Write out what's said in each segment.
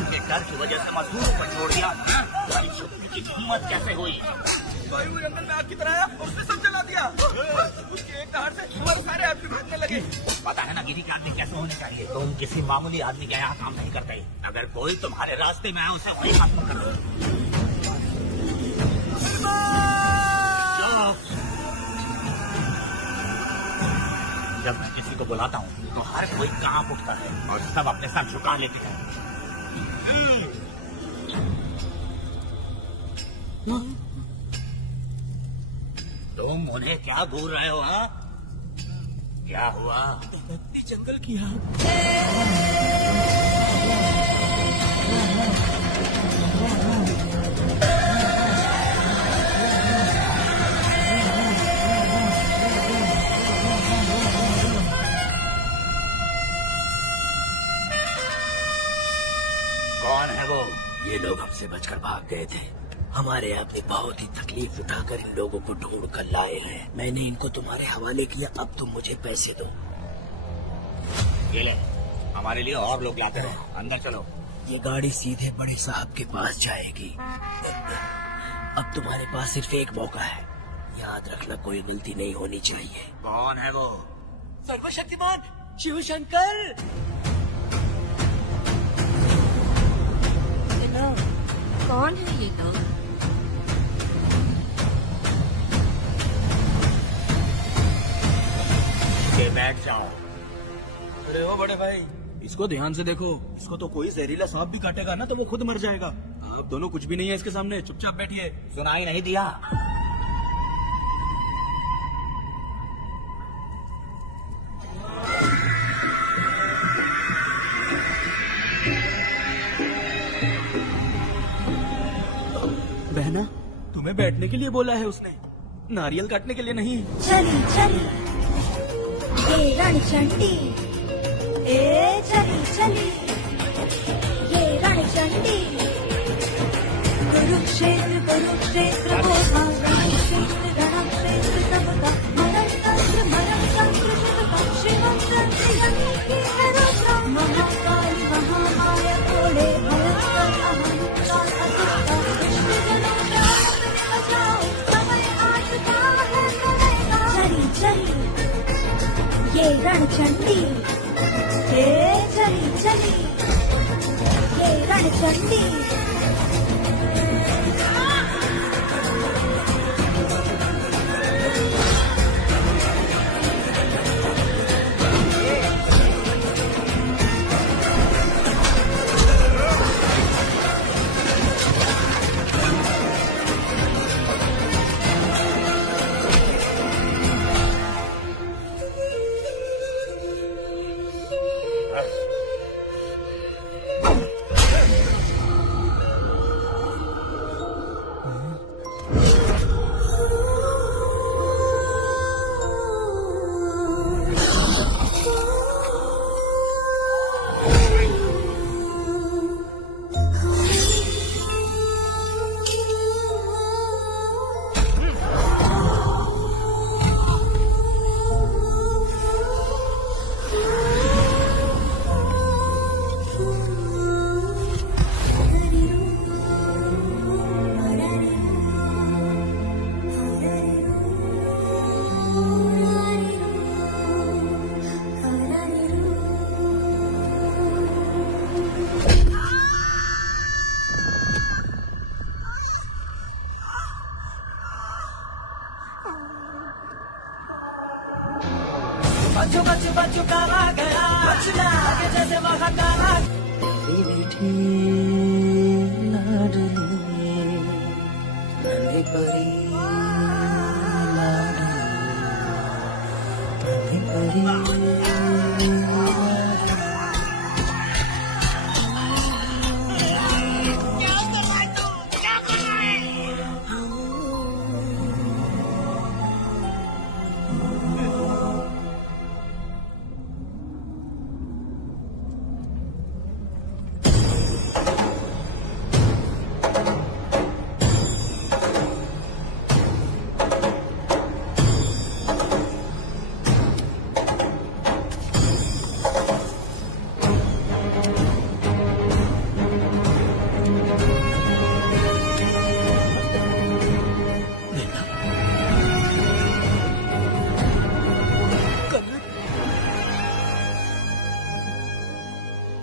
जान के डर की वजह से मजदूरों को छोड़ दिया। भाई छुपने की हिम्मत कैसे हुई? भाई वो जंगल में आग की तरह आया और उसने सब जला दिया। उसके एक दहाड़ से हमारे सारे आदमी भागने लगे। पता है ना गिरी के आदमी कैसे होने चाहिए? तुम किसी मामूली आदमी के यहाँ काम नहीं करते। अगर कोई तुम्हारे रास्ते में आए उसे वही खत्म कर दो। जब मैं किसी को बुलाता हूँ तो हर कोई कांप उठता है और सब अपने सर झुका लेते हैं। तुम उन्हें क्या घूर रहे हो? हाँ, क्या हुआ? जंगल की आग। कौन है वो? ये लोग हमसे बचकर भाग गए थे। हमारे आदमी बहुत ही तकलीफ उठाकर इन लोगों को ढूंढ कर लाए हैं। मैंने इनको तुम्हारे हवाले किया, अब तुम मुझे पैसे दो। ये ले, हमारे लिए और लोग लाते रहो। अंदर चलो। ये गाड़ी सीधे बड़े साहब के पास जाएगी। अब तुम्हारे पास सिर्फ एक मौका है, याद रखना कोई गलती नहीं होनी चाहिए। कौन है वो? सर्वशक्तिमान शिव शंकर। कौन है ये लोग? बैठ जाओ। अरे ओ बड़े भाई, इसको ध्यान से देखो। इसको तो कोई जहरीला सांप भी काटेगा ना तो वो खुद मर जाएगा। आप दोनों कुछ भी नहीं है इसके सामने, चुपचाप बैठिए। सुनाई नहीं दिया? बहना, तुम्हें बैठने के लिए बोला है उसने, नारियल काटने के लिए नहीं। चली चली ये रणचंडी, ए चली चली ये रणचंडी। कुरुक्षेत्र कुरुक्षेत्र होगा, रणक्षेत्र रणक्षेत्र सबका। मरण तंत्र शिवका, शिवम तंत्र की है रुद्रा। महाकाली महामाया घोड़े भयंकर अहंकार अतुका। विष्णु जनो प्राण बचाओ, समय आज का है करेगा। चली चली ये रणचंडी, हे चली चली ये रणचंडी। बच्चों बच्चों बच्चों काला गया, बचना आगे जैसे वहाँ काला। मेरी बेटी लाडली, नन्ही परी लाडली, नन्ही परी।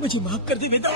मुझे माफ कर दे बेटा।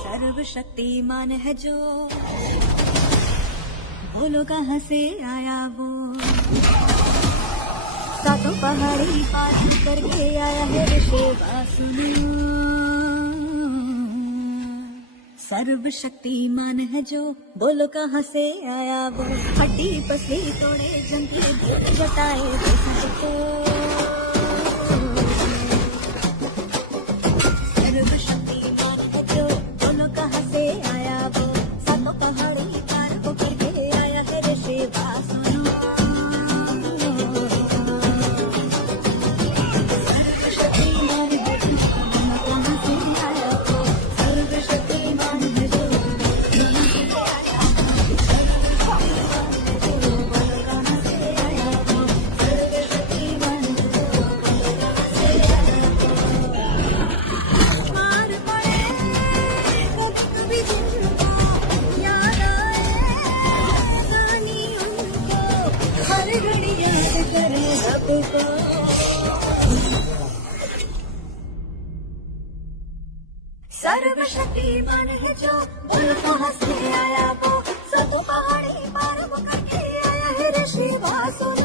सर्वशक्तिमान है जो, बोलो कहाँ से आया वो, सातों पहाड़ी पार करके आया है ऋषि वासुना। सर्वशक्तिमान है जो, बोलो कहाँ से आया वो, हड्डी पसली तोड़े जंगी भीड़ जताए सबको। सर्वशक्तिमान है जो, बोलो कहाँ से आया वो, सातों पहाड़ी पार को करके आया है ऋषि वासुना। सर्वशक्तिमान है जो, बोलो कहाँ से आया वो, सर्वशक्तिमान है जो, मार पड़े कभी दिल को, याद आए कहानी उनको, हर घड़ी याद करे सबको। सर्वशक्तिमान है जो, बोलो कहाँ से आया वो, सब पहाड़ी पार वो करके आया है ऋषि वासुना।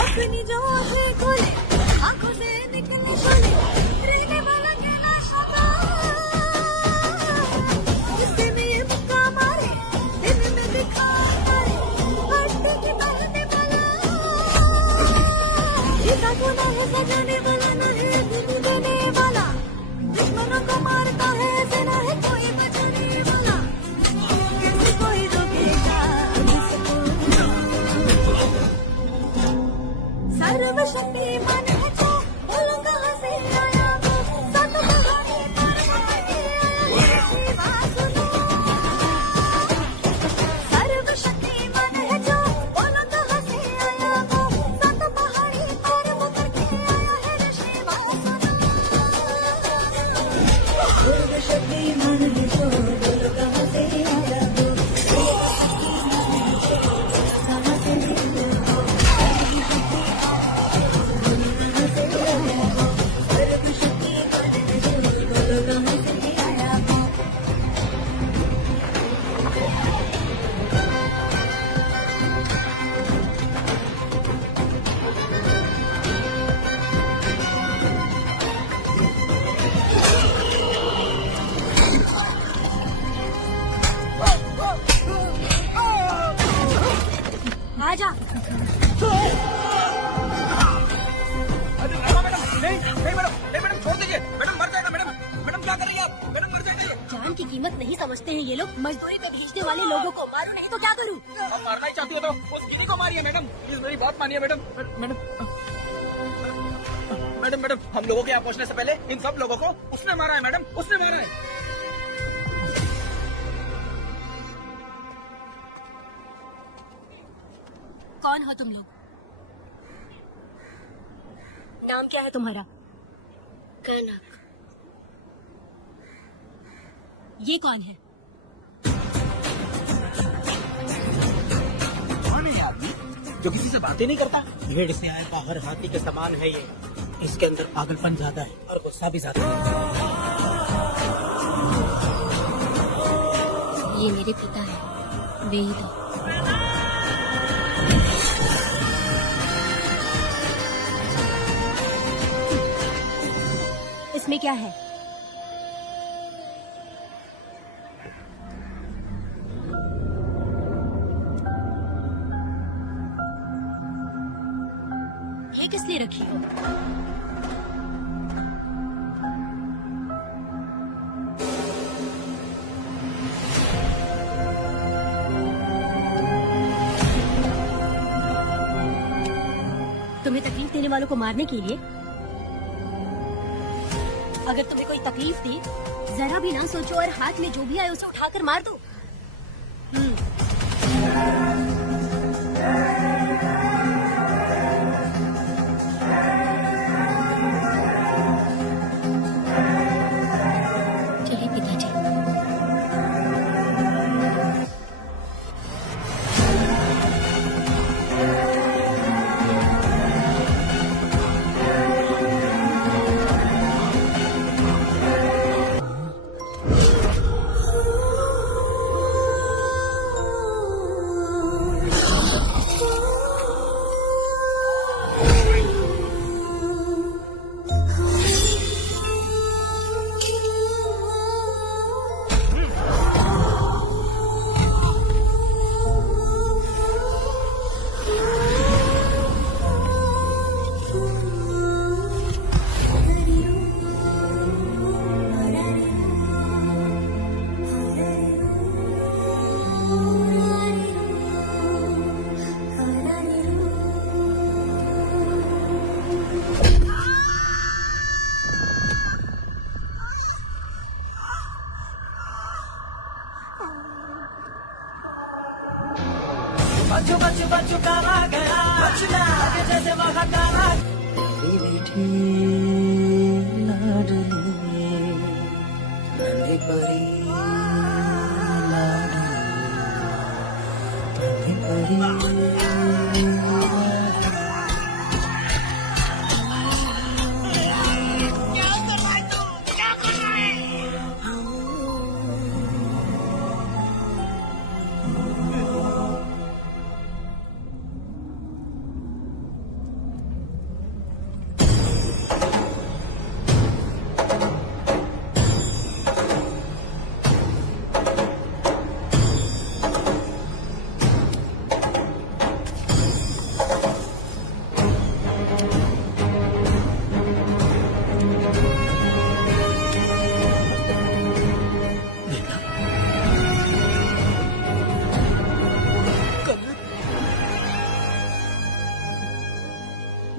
अपनी जो आंखें खोले, आंखों से निकले शोले, रहने वाला कैलाश का, गुस्से में ये मुक्का मारे, दिन में दिखा मारे, हड्डी की बहने वाला, गीता को ना है सजाने वाला, ना है दिन देने वाला, दुश्मनों को मारता है, ऐसे ना है कोई बचाने वाला, कैसे कोई रोकेगा इसको। सर्वशक्तिमान है जो, बोलो कहाँ से आया वो, सातों पहाड़ी पार करके आया है ऋषि वासुना। सर्वशक्तिमान है जो, बोलो कहाँ से आया वो, सातों पहाड़ी पार वो करके आया है ऋषि वासुना। सर्वशक्तिमान है जो, बोलो कहाँ से आया वो, कहाँ से आया वो, आजा। मैडम छोड़ दीजिए, मैडम मर जाएगा। मैडम क्या कर रही है आप? मैडम मर जाएगा ये। जान की कीमत नहीं समझते हैं ये लोग। मजदूरी पे भेजने वाले लोगों को मारो नहीं तो क्या करूं? आप मारना ही चाहती हो तो उस गिनी को मारिए मैडम, प्लीज मेरी बात मानिए मैडम। मैडम हम लोगों के यहाँ पहुँचने से पहले इन सब लोगों को उसने मारा है मैडम, उसने मारा है। कौन हो तुम लोग? नाम क्या है तुम्हारा? कनक। ये कौन है? कौन है ये आदमी जो किसी से बातें नहीं करता? भेड़ से आए बाहर हाथी के समान है ये। इसके अंदर पागलपन ज्यादा है और गुस्सा भी ज्यादा है। ये मेरे पिता है, वेद। इसमें क्या है? किस लिए रखी हो? तुम्हें तकलीफ देने वालों को मारने के लिए? अगर तुम्हें कोई तकलीफ दी, जरा भी ना सोचो और हाथ में जो भी आए उसे उठाकर मार दो। चलिए पिताजी।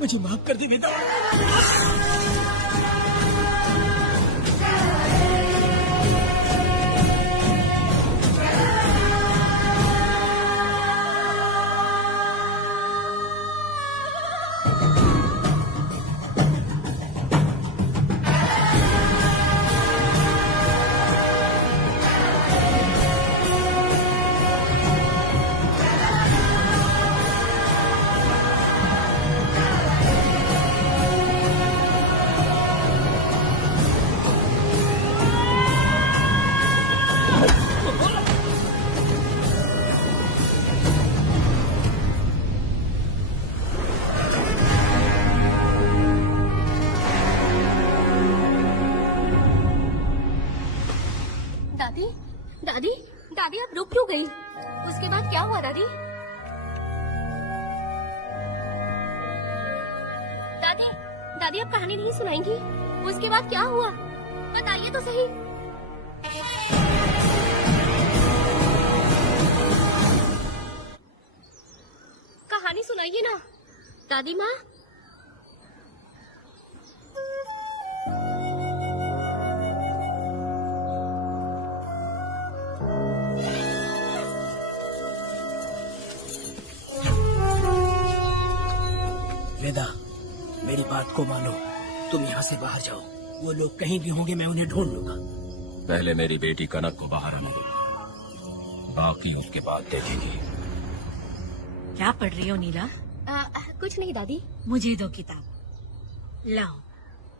मुझे माफ कर दे वेदा। दादी, दादी, दादी आप रुक क्यों गई? उसके बाद क्या हुआ दादी? दादी, दादी आप कहानी नहीं सुनाएंगी? उसके बाद क्या हुआ? बताइए तो सही। कहानी सुनाइए ना दादी माँ। वेदा, मेरी बात को मानो। तुम यहाँ से बाहर जाओ। वो लोग कहीं भी होंगे, मैं उन्हें ढूंढ लूंगा। पहले मेरी बेटी कनक को बाहर आने दो, बाकी उसके बाद देखेंगे। क्या पढ़ रही हो नीला? कुछ नहीं दादी। मुझे दो किताब। लाओ,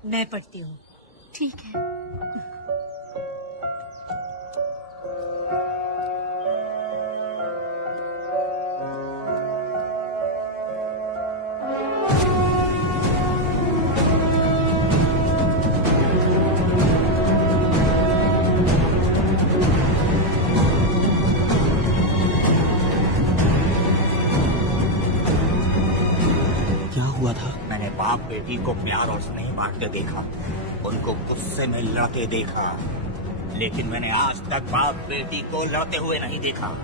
मैं पढ़ती हूँ। ठीक है। बाप बेटी को प्यार और स्नेह बांटते देखा, उनको गुस्से में लड़ते देखा, लेकिन मैंने आज तक बाप बेटी को लड़ते हुए नहीं देखा।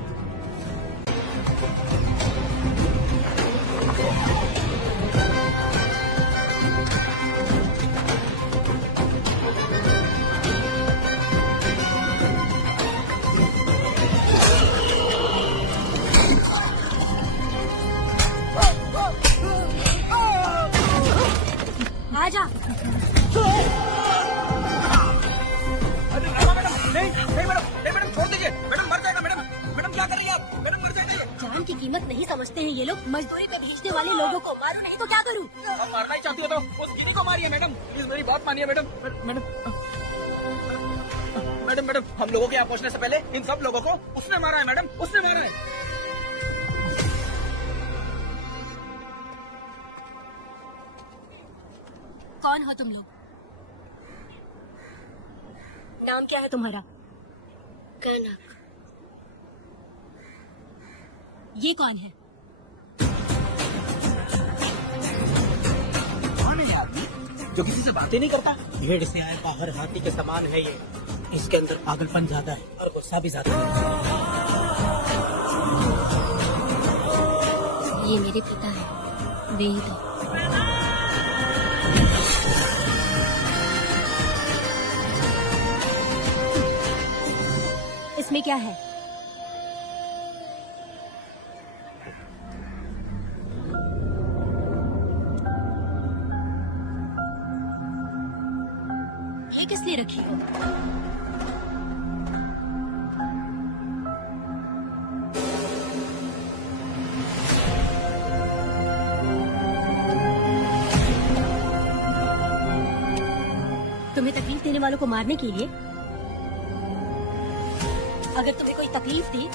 आजा। मैडम छोड़ दीजिए। मैडम मर जाएगा। मैडम क्या कर रही है आप? मैडम मर जाएगा ये। जान की कीमत नहीं समझते हैं ये लोग। मजदूरी पे भेजने वाले लोगों को मारो नहीं तो क्या करूं? आप मारना ही चाहती हो तो उस गिनी को मारिए मैडम। प्लीज मेरी बात मानिए मैडम। मैडम हम लोगों के यहाँ पहुँचने से पहले इन सब लोगों को उसने मारा है मैडम, उसने मारा है। कौन हो तुम लोग? नाम क्या है तुम्हारा? कनक। ये कौन है? कौन है ये आदमी जो किसी से बातें नहीं करता? भेड़ से आए बाहर हाथी के समान है ये। इसके अंदर पागलपन ज्यादा है और गुस्सा भी ज्यादा है। ये मेरे पिता है, वेद। इसमें क्या है? ये किस लिए रखी हो? तुम्हें तकलीफ देने वालों को मारने के लिए? अगर तुम्हें कोई तकलीफ दी,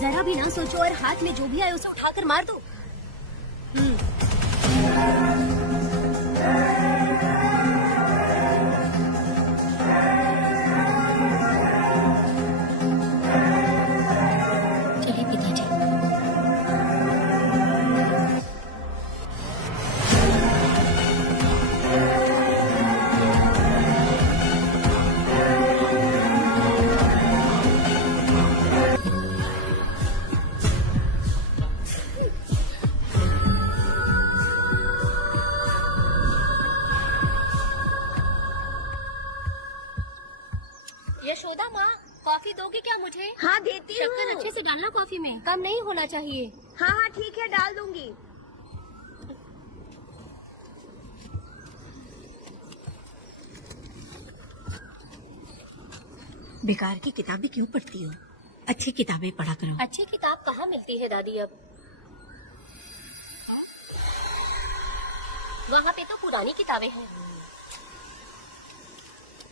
जरा भी ना सोचो और हाथ में जो भी आए उसे उठाकर मार दो। चलिए पिताजी। यशोदा माँ, कॉफी दोगे क्या मुझे? हाँ देती शक्कर हूँ। अच्छे से डालना कॉफी में, कम नहीं होना चाहिए। हाँ ठीक है, डाल दूंगी। बेकार की किताबें क्यों पढ़ती हो? अच्छी किताबें पढ़ा करो। अच्छी किताब कहाँ मिलती है दादी अब? वहाँ पे तो पुरानी किताबें हैं।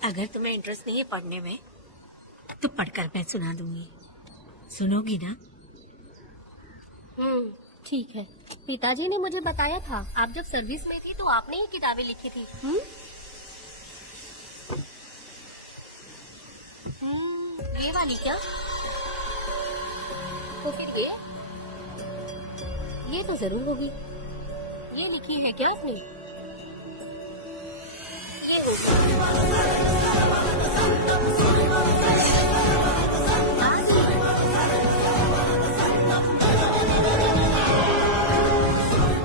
अगर तुम्हें इंटरेस्ट नहीं है पढ़ने में तो पढ़कर मैं सुना दूंगी। सुनोगी ना? ठीक है। पिताजी ने मुझे बताया था, आप जब सर्विस में थी तो आपने ही किताबें लिखी थी। ये वाली क्या? तो फिर ये तो जरूर होगी। ये लिखी है क्या आपने? ये होगी।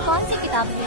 कौन सी किताब है?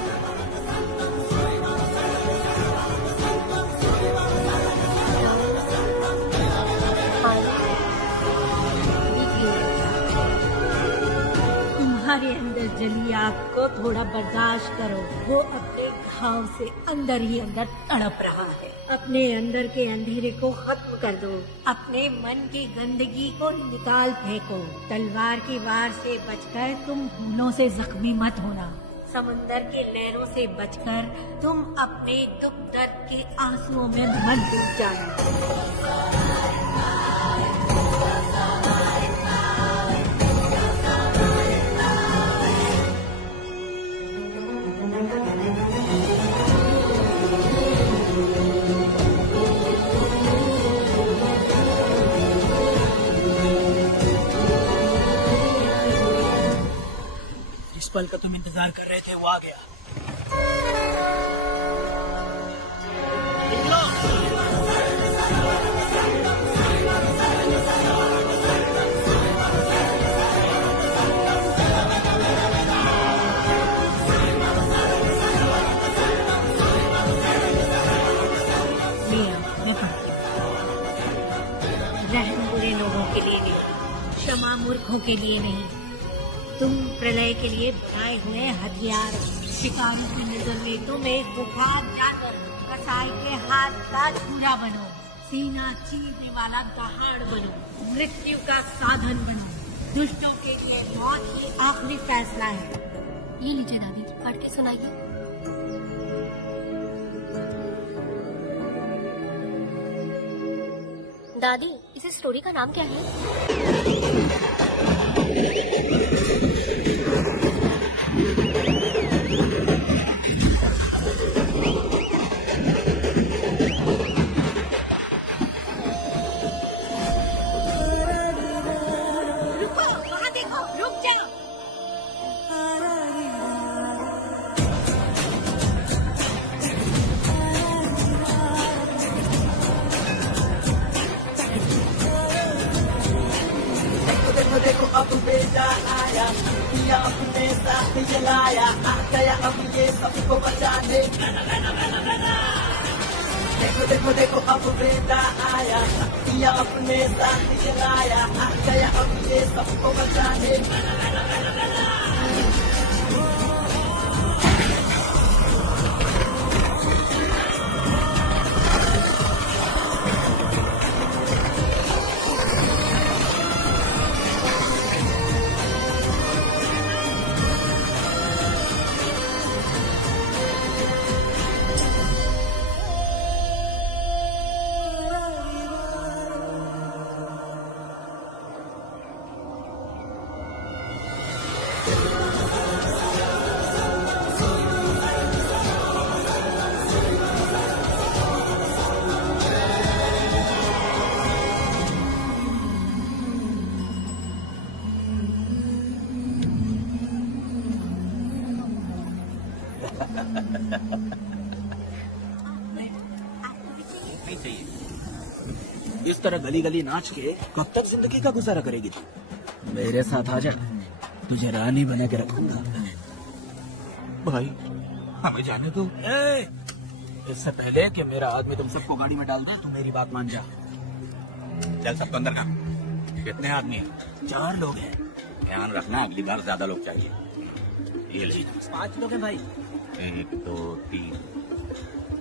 तुम्हारे अंदर जली आग को थोड़ा बर्दाश्त करो। वो अपने घाव से अंदर ही अंदर तड़प रहा है। अपने अंदर के अंधेरे को खत्म कर दो। अपने मन की गंदगी को निकाल फेंको। तलवार की वार से बचकर तुम भूलों से जख्मी मत होना। समुंदर के लहरों से बचकर तुम अपने दुख दर्द के आंसुओं में मत डूब जाना। जिस पल का तुम इंतजार कर रहे थे वो आ गया। लिए नहीं, क्षमा मूर्खों के लिए नहीं। तुम प्रलय के लिए बनाए हुए हथियार हो। शिकारी की नजर में तुम एक बुखार जाकर कसाई के हाथ का छुरा बनो, सीना चीरने वाला दहाड़ बनो, मृत्यु का साधन बनो। दुष्टों के लिए मौत ही आखिरी फैसला है। ये लीजिए दादी, पढ़ के सुनाइए। दादी, इस स्टोरी का नाम क्या है? रुको, वहाँ देखो, रुक जाओ। देखो देखो अब बेटा आया, पिया अपने साथ जलाया, आ गया अब ये सबको बचाने। देखो देखो देखो अब बेटा आया, पिया अपने साथ जलाया, आ गया अब ये सबको बचाने। नहीं चाहिए। इस तरह गली गली नाच के कब तक जिंदगी का गुजारा करेगी तू? मेरे साथ आ जा, तुझे रानी बना के रखूंगा। भाई हमें जाने दो। इससे पहले कि मेरा आदमी तुम सबको गाड़ी में डाल दे, तू मेरी बात मान जा। चल सबको अंदर का। कितने आदमी हैं? 4 लोग हैं। ध्यान रखना, अगली बार ज्यादा लोग चाहिए। ये ले 5 लोग हैं भाई। 1 2 3,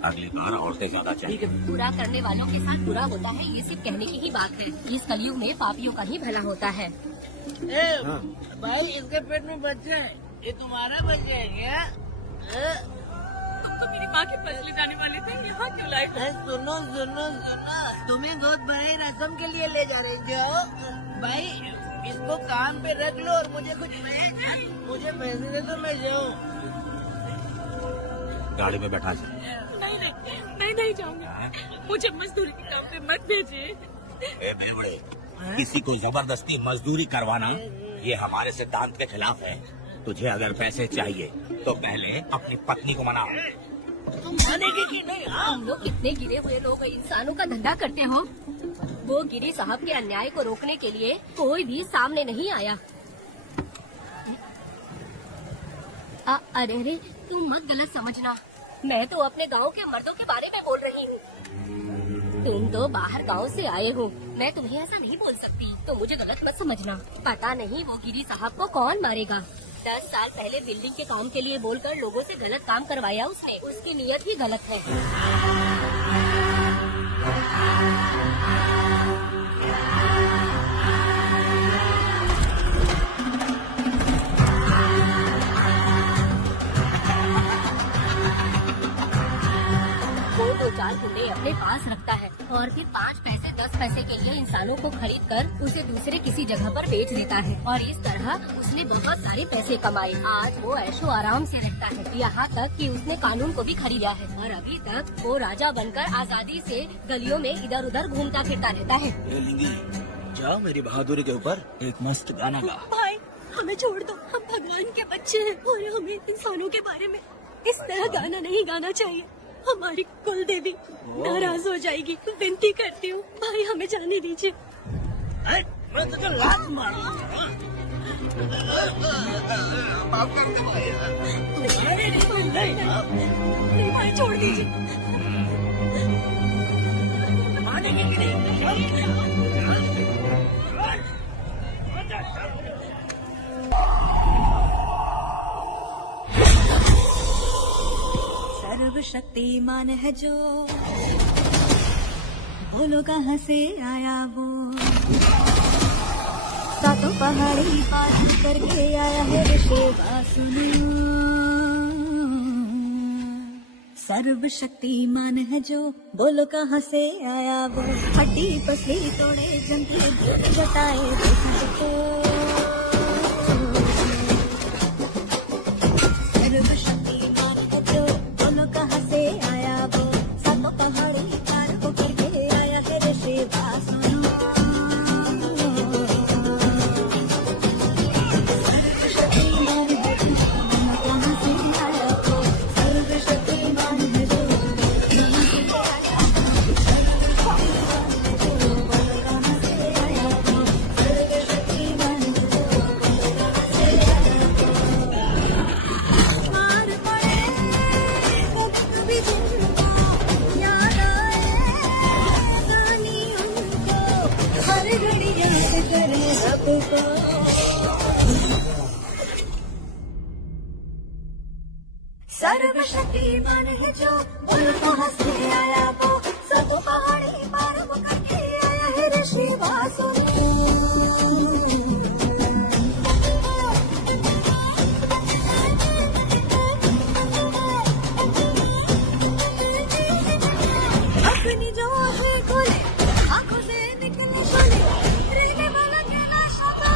अगली बार औरतें ज्यादा चाहिए। बुरा करने वालों के साथ बुरा होता है, ये सिर्फ कहने की ही बात है। इस कलयुग में पापियों का ही भला होता है। भाई इसके पेट में बच्चे हैं, ये तुम्हारा बच्चा है क्या? तुम तो मेरी माँ के पास ले जाने वाले थे, यहाँ क्यों लाए? सुनो सुनो सुनो, तुम्हें गोद भराई रस्म के लिए ले जा रहे थे हो? भाई इसको काम पे रख लो और मुझे मुझे पैसे दे दो, मैं जाऊँ। गाड़ी में बैठा जा। नहीं नहीं, मैं नहीं जाऊंगा। मुझे मजदूरी के काम पे मत भेजिए। ए बेवड़े, किसी को जबरदस्ती मजदूरी करवाना ये हमारे सिद्धांत के खिलाफ है। तुझे अगर पैसे चाहिए तो पहले अपनी पत्नी को मनाओ। तुम मानेगी कि नहीं? तुम लोग कितने गिरे हुए लोग इंसानों का धंधा करते हो। वो गिरी साहब के अन्याय को रोकने के लिए कोई भी सामने नहीं आया। अरे तुम मत गलत समझना, मैं तो अपने गांव के मर्दों के बारे में बोल रही हूँ। तुम तो बाहर गांव से आए हो, मैं तुम्हें ऐसा नहीं बोल सकती, तो मुझे गलत मत समझना। पता नहीं वो गिरी साहब को कौन मारेगा। 10 साल पहले बिल्डिंग के काम के लिए बोलकर लोगों से गलत काम करवाया उसने। उसकी नीयत ही गलत है। वो 2-4 गुंडे अपने पास रखता है और फिर 5 पैसे 10 पैसे के लिए इंसानों को खरीद कर उसे दूसरे किसी जगह पर बेच देता है। और इस तरह उसने बहुत सारे पैसे कमाए। आज वो ऐशो आराम से रहता है, यहाँ तक कि उसने कानून को भी खरीदा है। और अभी तक वो राजा बनकर आजादी से गलियों में इधर उधर घूमता फिरता रहता है। जाओ मेरी बहादुरी के ऊपर एक मस्त गाना गा। भाई हमें छोड़ दो, हम भगवान के बच्चे हैं और हमें इंसानों के बारे में इस तरह गाना नहीं गाना चाहिए। हमारी कुल देवी नाराज हो जाएगी। विनती करती हूँ भाई, हमें जाने दीजिए। मैं तुझे लात मारूंगा। नहीं भाई, छोड़ दीजिए। मानेंगे कि नहीं? सर्वशक्तिमान है जो, बोलो कहाँ से आया वो, सातों पहाड़ी पार करके आया है ऋषि वासुदेव। सर्वशक्तिमान है जो, बोलो कहाँ से आया वो, हड्डी पसली तोड़े जंतु जटाए देखो। सर्वशक्तिमान है जो, बोलो कहाँ से आया वो, सातों पहाड़ी पार करके आया है ऋषि वासुदेव। सर्वशक्तिमान है जो, बोलो कहाँ से आया वो, सब पहाड़ी पार वो करके आया है ऋषि वासुदेव। अपनी जो आँखें खोले, आँखों से निकले शोले, रहने वाला कैलाश का,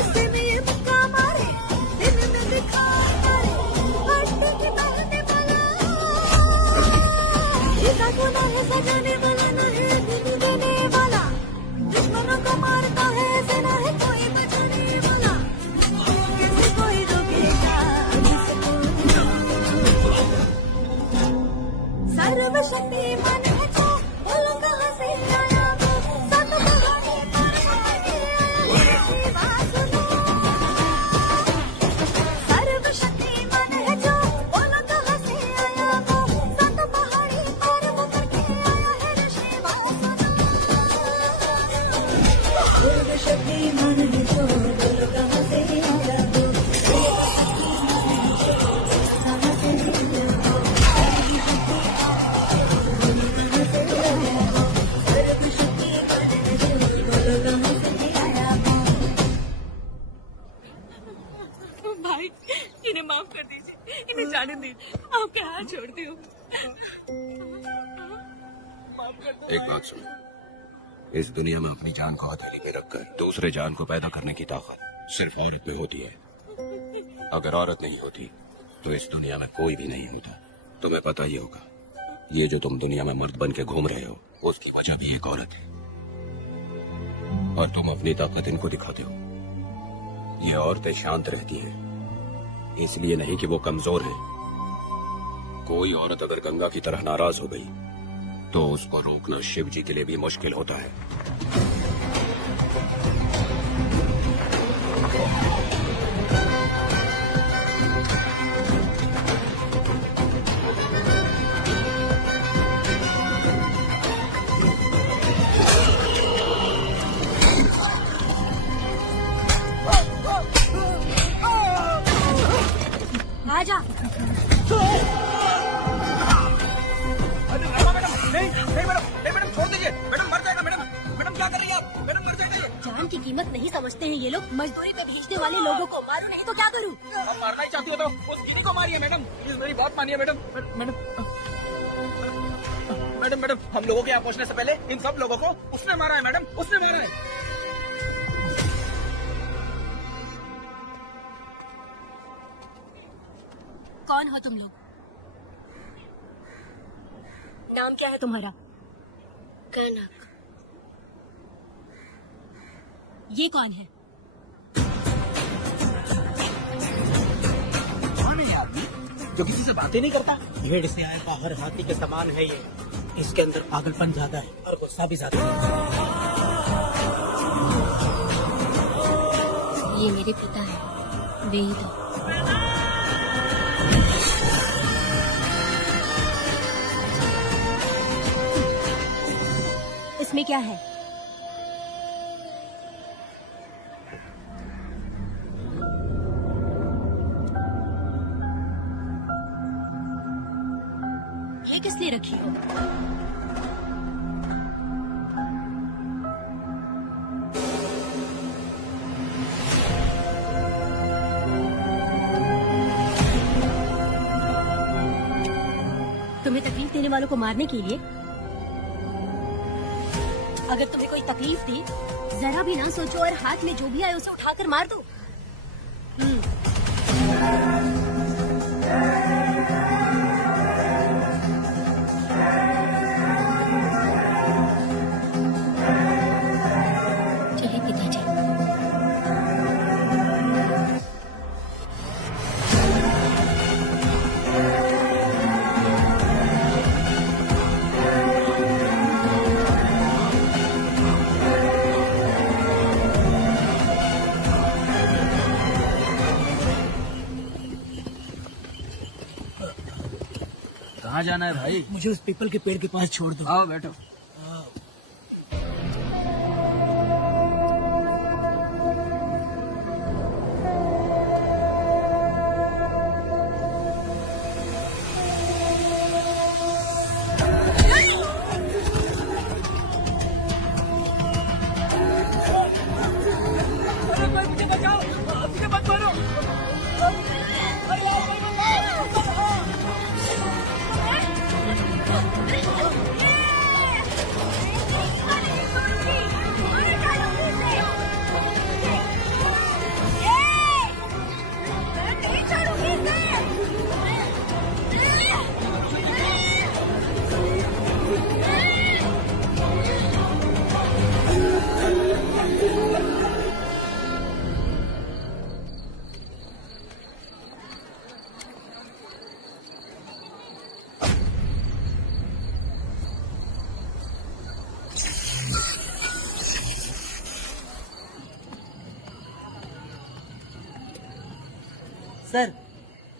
इससे में ये मुक्का मारे, दिन में दिखा मारे, हड्डी की पहनने वाला, इसका गुना है सजाने वाला, न है दिन देने वाला, दुश्मनों को मारता है, ऐसे न है कोई बचाने वाला, कैसे कोई रोकेगा सर्वशक्तिमान है जो, बोलो कहाँ से आया वो, सातों पहाड़ी पार करके आया है ऋषि वासुदेव। सर्वशक्तिमान है जो, बोलो कहाँ से आया वो, सातों पहाड़ी पार करके आया है ऋषि वासुदेव। सर्वशक्तिमान है जो, बोलो कहाँ से आया वो, भाई इन्हें माफ कर दीजिए, इन्हें जाने दीजिए, आपके हाथ छोड़ती हूँ। एक बात सुनो, इस दुनिया में अपनी जान को हथेली में रखकर दूसरे जान को पैदा करने की ताकत सिर्फ औरत में होती है। अगर औरत नहीं होती तो इस दुनिया में कोई भी नहीं होता। तुम्हें पता ही होगा, ये जो तुम दुनिया में मर्द बन के घूम रहे हो, उसकी वजह भी एक औरत है, और तुम अपनी ताकत इनको दिखाते हो। ये औरतें शांत रहती हैं, इसलिए नहीं कि वो कमजोर हैं। कोई औरत अगर गंगा की तरह नाराज हो गई तो उसको रोकना शिव जी के लिए भी मुश्किल होता है। आजा। मैडम छोड़ दीजिए, मैडम मर जाएगा। मैडम क्या कर रही है आप? मैडम मर जाएगा ये। जान की कीमत नहीं समझते हैं ये लोग। मजदूरी पे भेजने वाले लोगों को मारो, नहीं तो क्या करूं? आप मारना ही चाहती हो तो उस गिनी को मारिए मैडम, प्लीज मेरी बात मानिए मैडम। मैडम हम लोगों के यहाँ पहुँचने से पहले इन सब लोगों को उसने मारा है मैडम, उसने मारा है। कौन हो तुम लोग? नाम क्या है तुम्हारा? कनक। ये कौन है? कौन है ये आदमी जो किसी से बातें नहीं करता? भेड़ से आया बाहर हाथी के समान है ये। इसके अंदर पागलपन ज्यादा है और गुस्सा भी ज्यादा है। ये मेरे पिता है, वे ही तो। इसमें क्या है? ये किस लिए रखी हो? तुम्हें तकलीफ देने वालों को मारने के लिए? अगर तुम्हें कोई तकलीफ दी, जरा भी ना सोचो और हाथ में जो भी आए उसे उठाकर मार दो। चलिए पिताजी। कहाँ जाना है भाई? मुझे उस पीपल के पेड़ के पास छोड़ दो। आओ बैठो। सर,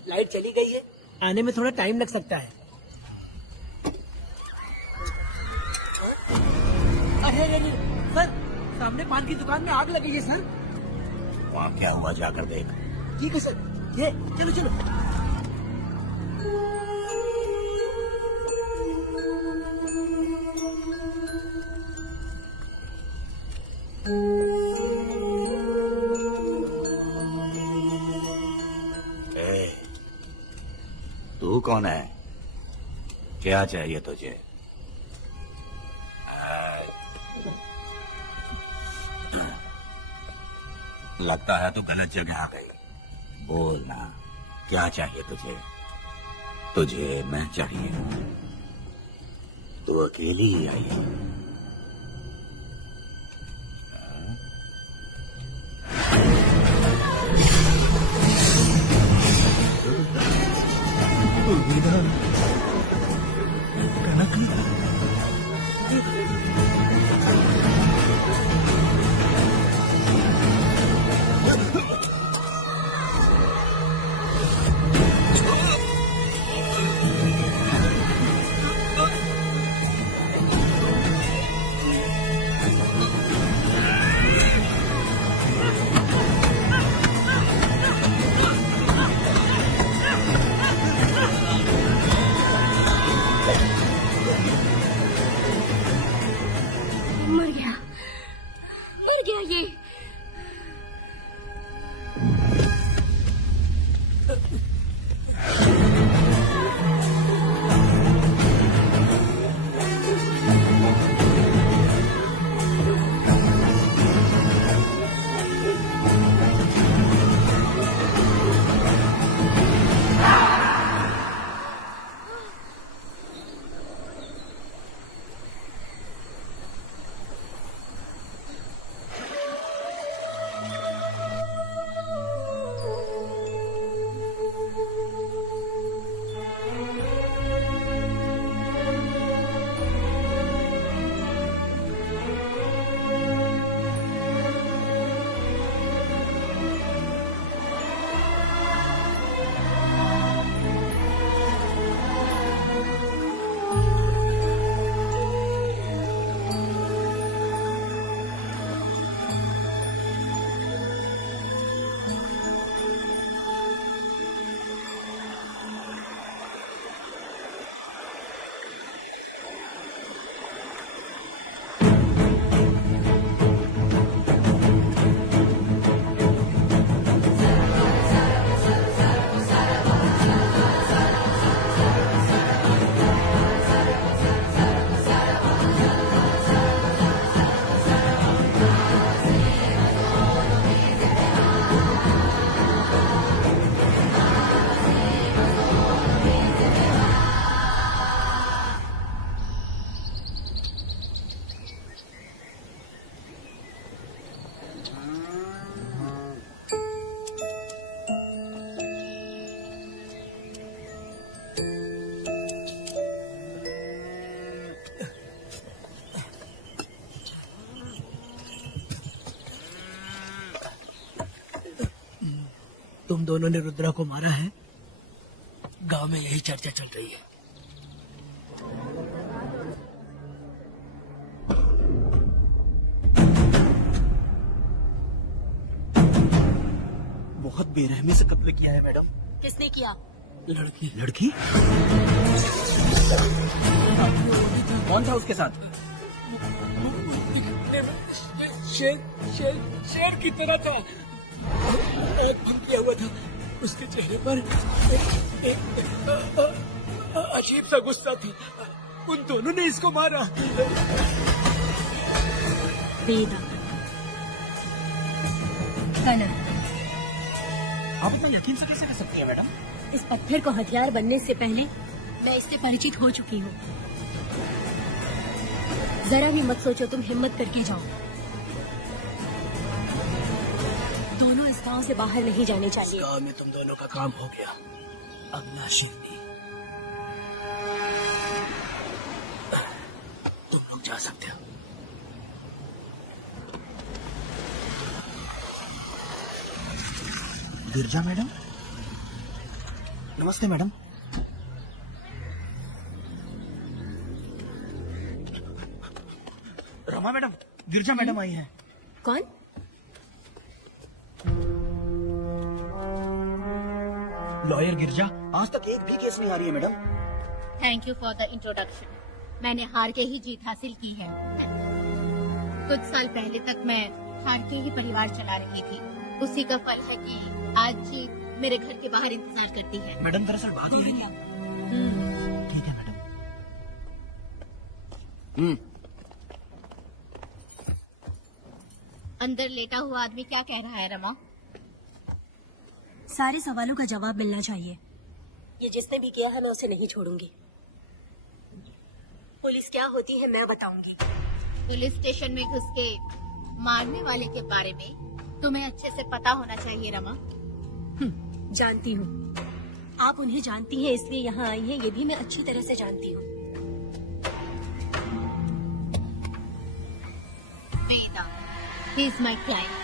लाइट चली गई है, आने में थोड़ा टाइम लग सकता है। अरे सर, सामने पान की दुकान में आग लगी है सर। वहाँ क्या हुआ जाकर देख। ठीक है सर, ये चलो चलो। तू कौन है? क्या चाहिए तुझे? लगता है तू गलत जगह आ गई। बोल ना, क्या चाहिए तुझे? तुझे मैं चाहिए। तू अकेली ही आई है। मर गया ये। तुम दोनों ने रुद्रा को मारा है? गांव में यही चर्चा चल रही है। बहुत बेरहमी से कत्ल किया है मैडम। किसने किया? लड़की। लड़की? कौन था उसके साथ? शेर शेर शेर की तरह था। आँख बंद किया हुआ था। उसके चेहरे पर अजीब सा गुस्सा था। उन दोनों ने इसको मारा। वेदा, गलत। आप इतना यकीन से कैसे कर सकती है मैडम? इस पत्थर को हथियार बनने से पहले मैं इससे परिचित हो चुकी हूँ। जरा भी मत सोचो, तुम हिम्मत करके जाओ। दोनों इस गांव से बाहर नहीं जाने चाहिए। गांव में तुम दोनों का काम हो गया। अब ना शिवनी, तुम लोग जा सकते हो। गिरजा मैडम? नमस्ते मैडम। रमा मैडम, गिरजा मैडम आई हैं। कौन? लॉयर गिरजा आज तक एक भी केस नहीं आ रही है madam. Thank you for the introduction. मैंने हार के ही जीत हासिल की है। कुछ साल पहले तक मैं हार के ही परिवार चला रही थी। उसी का फल है कि आज जीत मेरे घर के बाहर इंतजार करती है। मैडम दरअसल बात हो रही है। ठीक है मैडम। अंदर लेटा हुआ आदमी क्या कह रहा है रमा? सारे सवालों का जवाब मिलना चाहिए। ये जिसने भी किया है मैं उसे नहीं छोड़ूंगी। पुलिस क्या होती है मैं बताऊंगी। पुलिस स्टेशन में घुस के मारने वाले के बारे में तुम्हें अच्छे से पता होना चाहिए रमा। जानती हूँ। आप उन्हें जानती हैं इसलिए यहाँ आई हैं, ये भी मैं अच्छी तरह से जानती हूँ। वेदा, he is my client.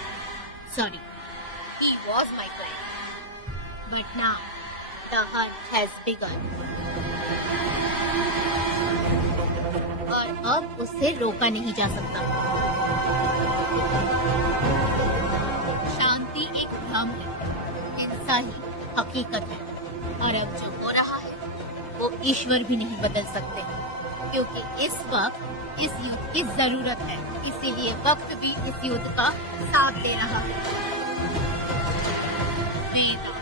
Sorry, he was my client. But now the hunt has begun. और अब उससे रोका नहीं जा सकता। शांति एक भ्रम है, हिंसा ही हकीकत है। और अब जो हो रहा है वो ईश्वर भी नहीं बदल सकते, क्योंकि इस वक्त इस युद्ध की जरूरत है। इसीलिए वक्त भी इस युद्ध का साथ दे रहा है। वेदा,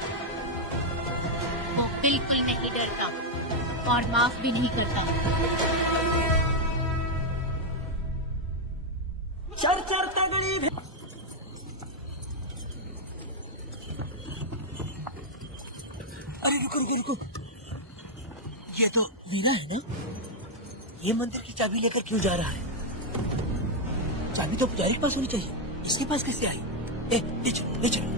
वो बिल्कुल नहीं डरता और माफ भी नहीं करता। चर चर तगड़ी भी। अरे रुको रुको रुको, ये तो वीरा है ना? ये मंदिर की चाबी लेकर क्यों जा रहा है? चाबी तो पुजारी के पास होनी चाहिए, इसके पास कैसे आई? ले चलो ले चलो।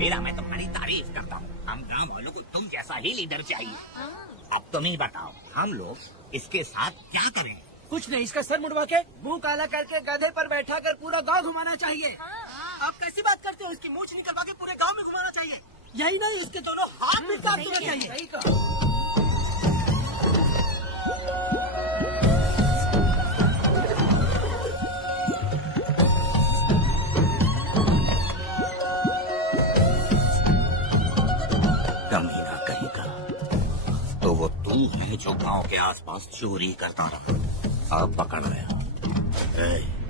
मेरा मैं तुम्हारी तारीफ करता हूँ। हम गाँव वालों को तुम जैसा ही लीडर चाहिए। अब तुम ही बताओ, हम लोग इसके साथ क्या करें? कुछ नहीं, इसका सर मुड़वा के मुंह काला करके गधे पर बैठा कर पूरा गांव घुमाना चाहिए। आप कैसी बात करते हो? इसकी मूंछ निकलवा के पूरे गांव में घुमाना चाहिए। यही नहीं, इसके दोनों हाथ भी काट देना चाहिए। सही कहा। तू है जो गांव के आसपास चोरी करता रहा, अब पकड़ गया।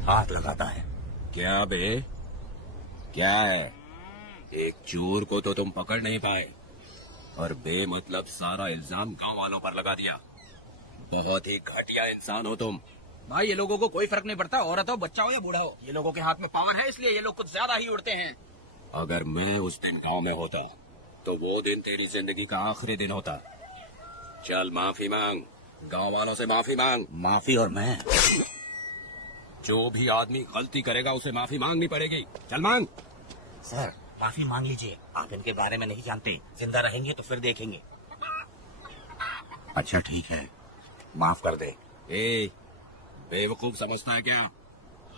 हाथ लगाता है। क्या बे, क्या है? एक चोर को तो तुम पकड़ नहीं पाए और बेमतलब सारा इल्जाम गांव वालों पर लगा दिया। बहुत ही घटिया इंसान हो तुम। भाई ये लोगों को कोई फर्क नहीं पड़ता, औरत हो, बच्चा हो या बूढ़ा हो। ये लोगों के हाथ में पावर है, इसलिए ये लोग कुछ ज्यादा ही उड़ते हैं। अगर मैं उस दिन गांव में होता तो वो दिन तेरी जिंदगी का आखिरी दिन होता। चल माफी मांग, गांव वालों से माफी मांग। माफी? और मैं? जो भी आदमी गलती करेगा उसे माफी मांगनी पड़ेगी। चल मांग। सर माफी मांग लीजिए, आप इनके बारे में नहीं जानते। जिंदा रहेंगे तो फिर देखेंगे। अच्छा ठीक है, माफ कर दे। ए, बेवकूफ समझता है क्या?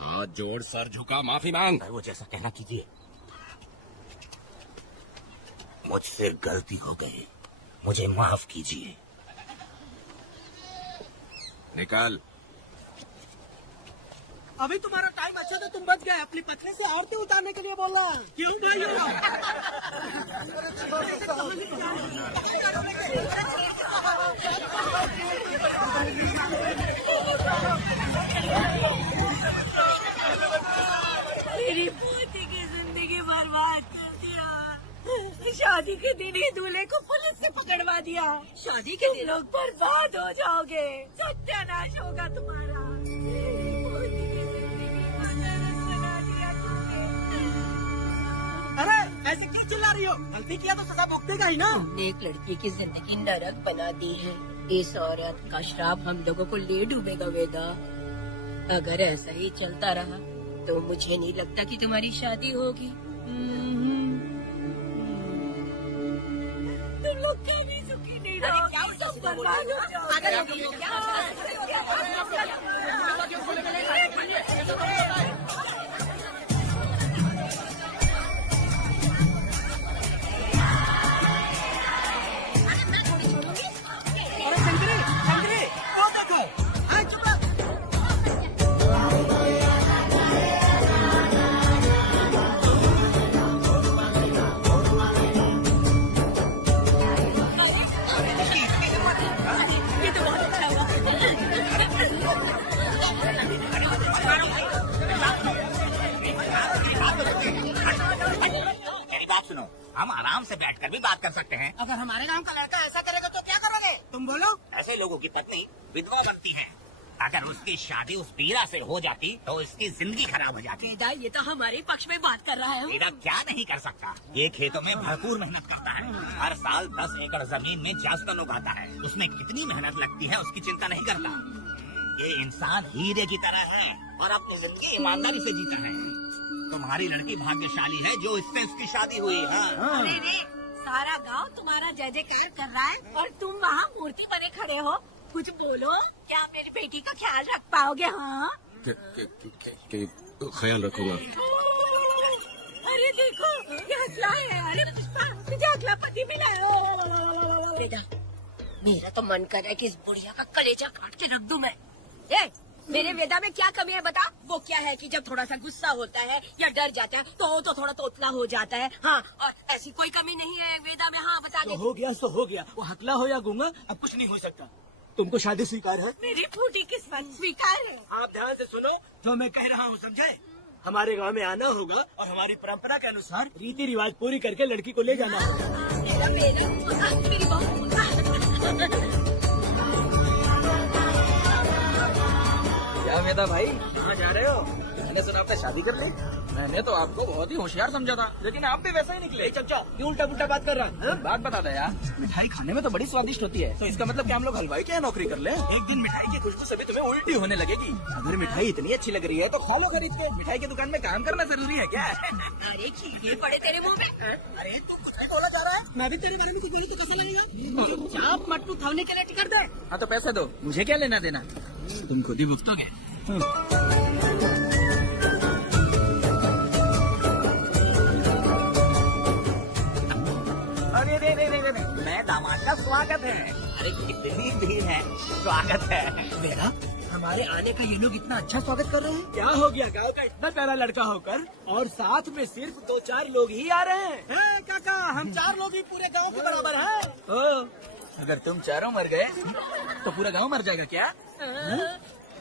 हाथ जोड़, सर झुका, माफी मांग। वो जैसा कहना कीजिए। मुझसे गलती हो गई, मुझे माफ कीजिए। निकल। अभी तुम्हारा टाइम अच्छा था, तुम बच गए। अपनी पत्नी से आरती उतारने के लिए बोला। क्यों भाई? मेरी पोती की जिंदगी बर्बाद कर दिया। शादी के दिन ही दूल्हे को पुलिस से पकड़वा दिया। शादी के दिन लोग बर्बाद हो जाओगे, सत्यानाश होगा तुम्हारा। मेरी पोती की जिंदगी को नरक बना दिया तुमने। अरे ऐसे क्यों चिल्ला रही हो? गलती किया तो सजा भुगतेगा ही ना। हमने एक लड़की की जिंदगी नरक बना दी है। इस औरत का श्राप हम लोगों को ले डूबेगा वेदा। अगर ऐसा ही चलता रहा तो मुझे नहीं लगता कि तुम्हारी शादी होगी। तुम लोग कभी सुखी नहीं रहोगे, सब बर्बाद हो जाओगे। अरे शंकरी, शंकरी, वो देखो। हाँ चुप रहो। ये तो बहुत अच्छा हुआ। मेरी बात सुनो, हम आराम से बैठकर भी बात कर सकते हैं। अगर हमारे गांव का लड़का ऐसा करेगा तो क्या करोगे? तुम बोलो। ऐसे लोगों की पत्नी विधवा बनती है। अगर उसकी शादी उस पीरा से हो जाती तो इसकी जिंदगी खराब हो जाती। वेदा, ये तो हमारे पक्ष में बात कर रहा है। पीरा क्या नहीं कर सकता? ये खेतों में भरपूर मेहनत करता है। हर साल 10 एकड़ जमीन में जास्तन उगाता है। उसमें कितनी मेहनत लगती है उसकी चिंता नहीं करता। ये इंसान हीरे की तरह है और अपनी जिंदगी ईमानदारी से जीता है। तुम्हारी लड़की भाग्यशाली है जो इससे उसकी शादी हुई है। अरे रे, सारा गांव तुम्हारा जय जयकार कर रहा है और तुम वहाँ मूर्ति बने खड़े हो। कुछ बोलो, क्या मेरी बेटी का ख्याल रख पाओगे? हाँ ख्याल रखूंगा। अरे देखो, ये हकला है। अरे पुष्पा, मुझे हकला पति मिला है। वेदा, मेरा तो मन कर रहा है कि इस बुढ़िया का कलेजा काट के रख दूं मैं। मेरे वेदा में क्या कमी है बता? वो क्या है कि जब थोड़ा सा गुस्सा होता है या डर जाता है तो थोड़ा तोतला हो जाता है। हाँ, और ऐसी कोई कमी नहीं है वेदा में। हाँ बता दे। हो गया तो हो गया, वो हकला हो या गूंगा अब कुछ नहीं हो सकता। तुमको शादी स्वीकार है? मेरी फूटी किस्मत स्वीकार है। आप ध्यान से सुनो जो मैं कह रहा हूँ, समझे? हमारे गांव में आना होगा और हमारी परंपरा के अनुसार रीति रिवाज पूरी करके लड़की को ले जाना होगा। मेरी बहू। क्या वेदा भाई, कहाँ जा रहे हो? मैंने सुना आपने शादी कर ली। मैंने तो आपको बहुत ही होशियार समझा था, लेकिन आप भी वैसा ही निकले। चचा, क्यों उल्टा पुल्टा बात कर रहा है? बात बता दे यार। मिठाई खाने में तो बड़ी स्वादिष्ट होती है, तो इसका मतलब क्या हम लोग हलवाई क्या नौकरी कर ले? एक दिन मिठाई की खुशबू से भी तुम्हें उल्टी होने लगेगी। अगर मिठाई इतनी अच्छी लग रही है तो खा लो खरीद के। मिठाई की दुकान में काम करना जरूरी है क्या? अरे कीड़े पड़े तेरे मुंह में। अरे तू कुछ नहीं बोला जा रहा है। मैं भी तेरे बारे में कुछ बोली तो कैसा लगेगा? चुपचाप मट्टू थावने के लिए टिकट दे। हाँ तो पैसे दो, मुझे क्या लेना देना? तुम खुद ही भुगतोगे। अरे रे, मैं दामाद का स्वागत है। अरे कितनी भीड़ है, स्वागत है। मेरा हमारे आने का ये लोग इतना अच्छा स्वागत कर रहे हैं। क्या हो गया, गांव का इतना प्यारा लड़का होकर और साथ में सिर्फ 2-4 लोग ही आ रहे हैं। काका, हम 4 लोग ही पूरे गांव के बराबर हैं। अगर तुम चारों मर गए तो पूरा गांव मर जाएगा क्या?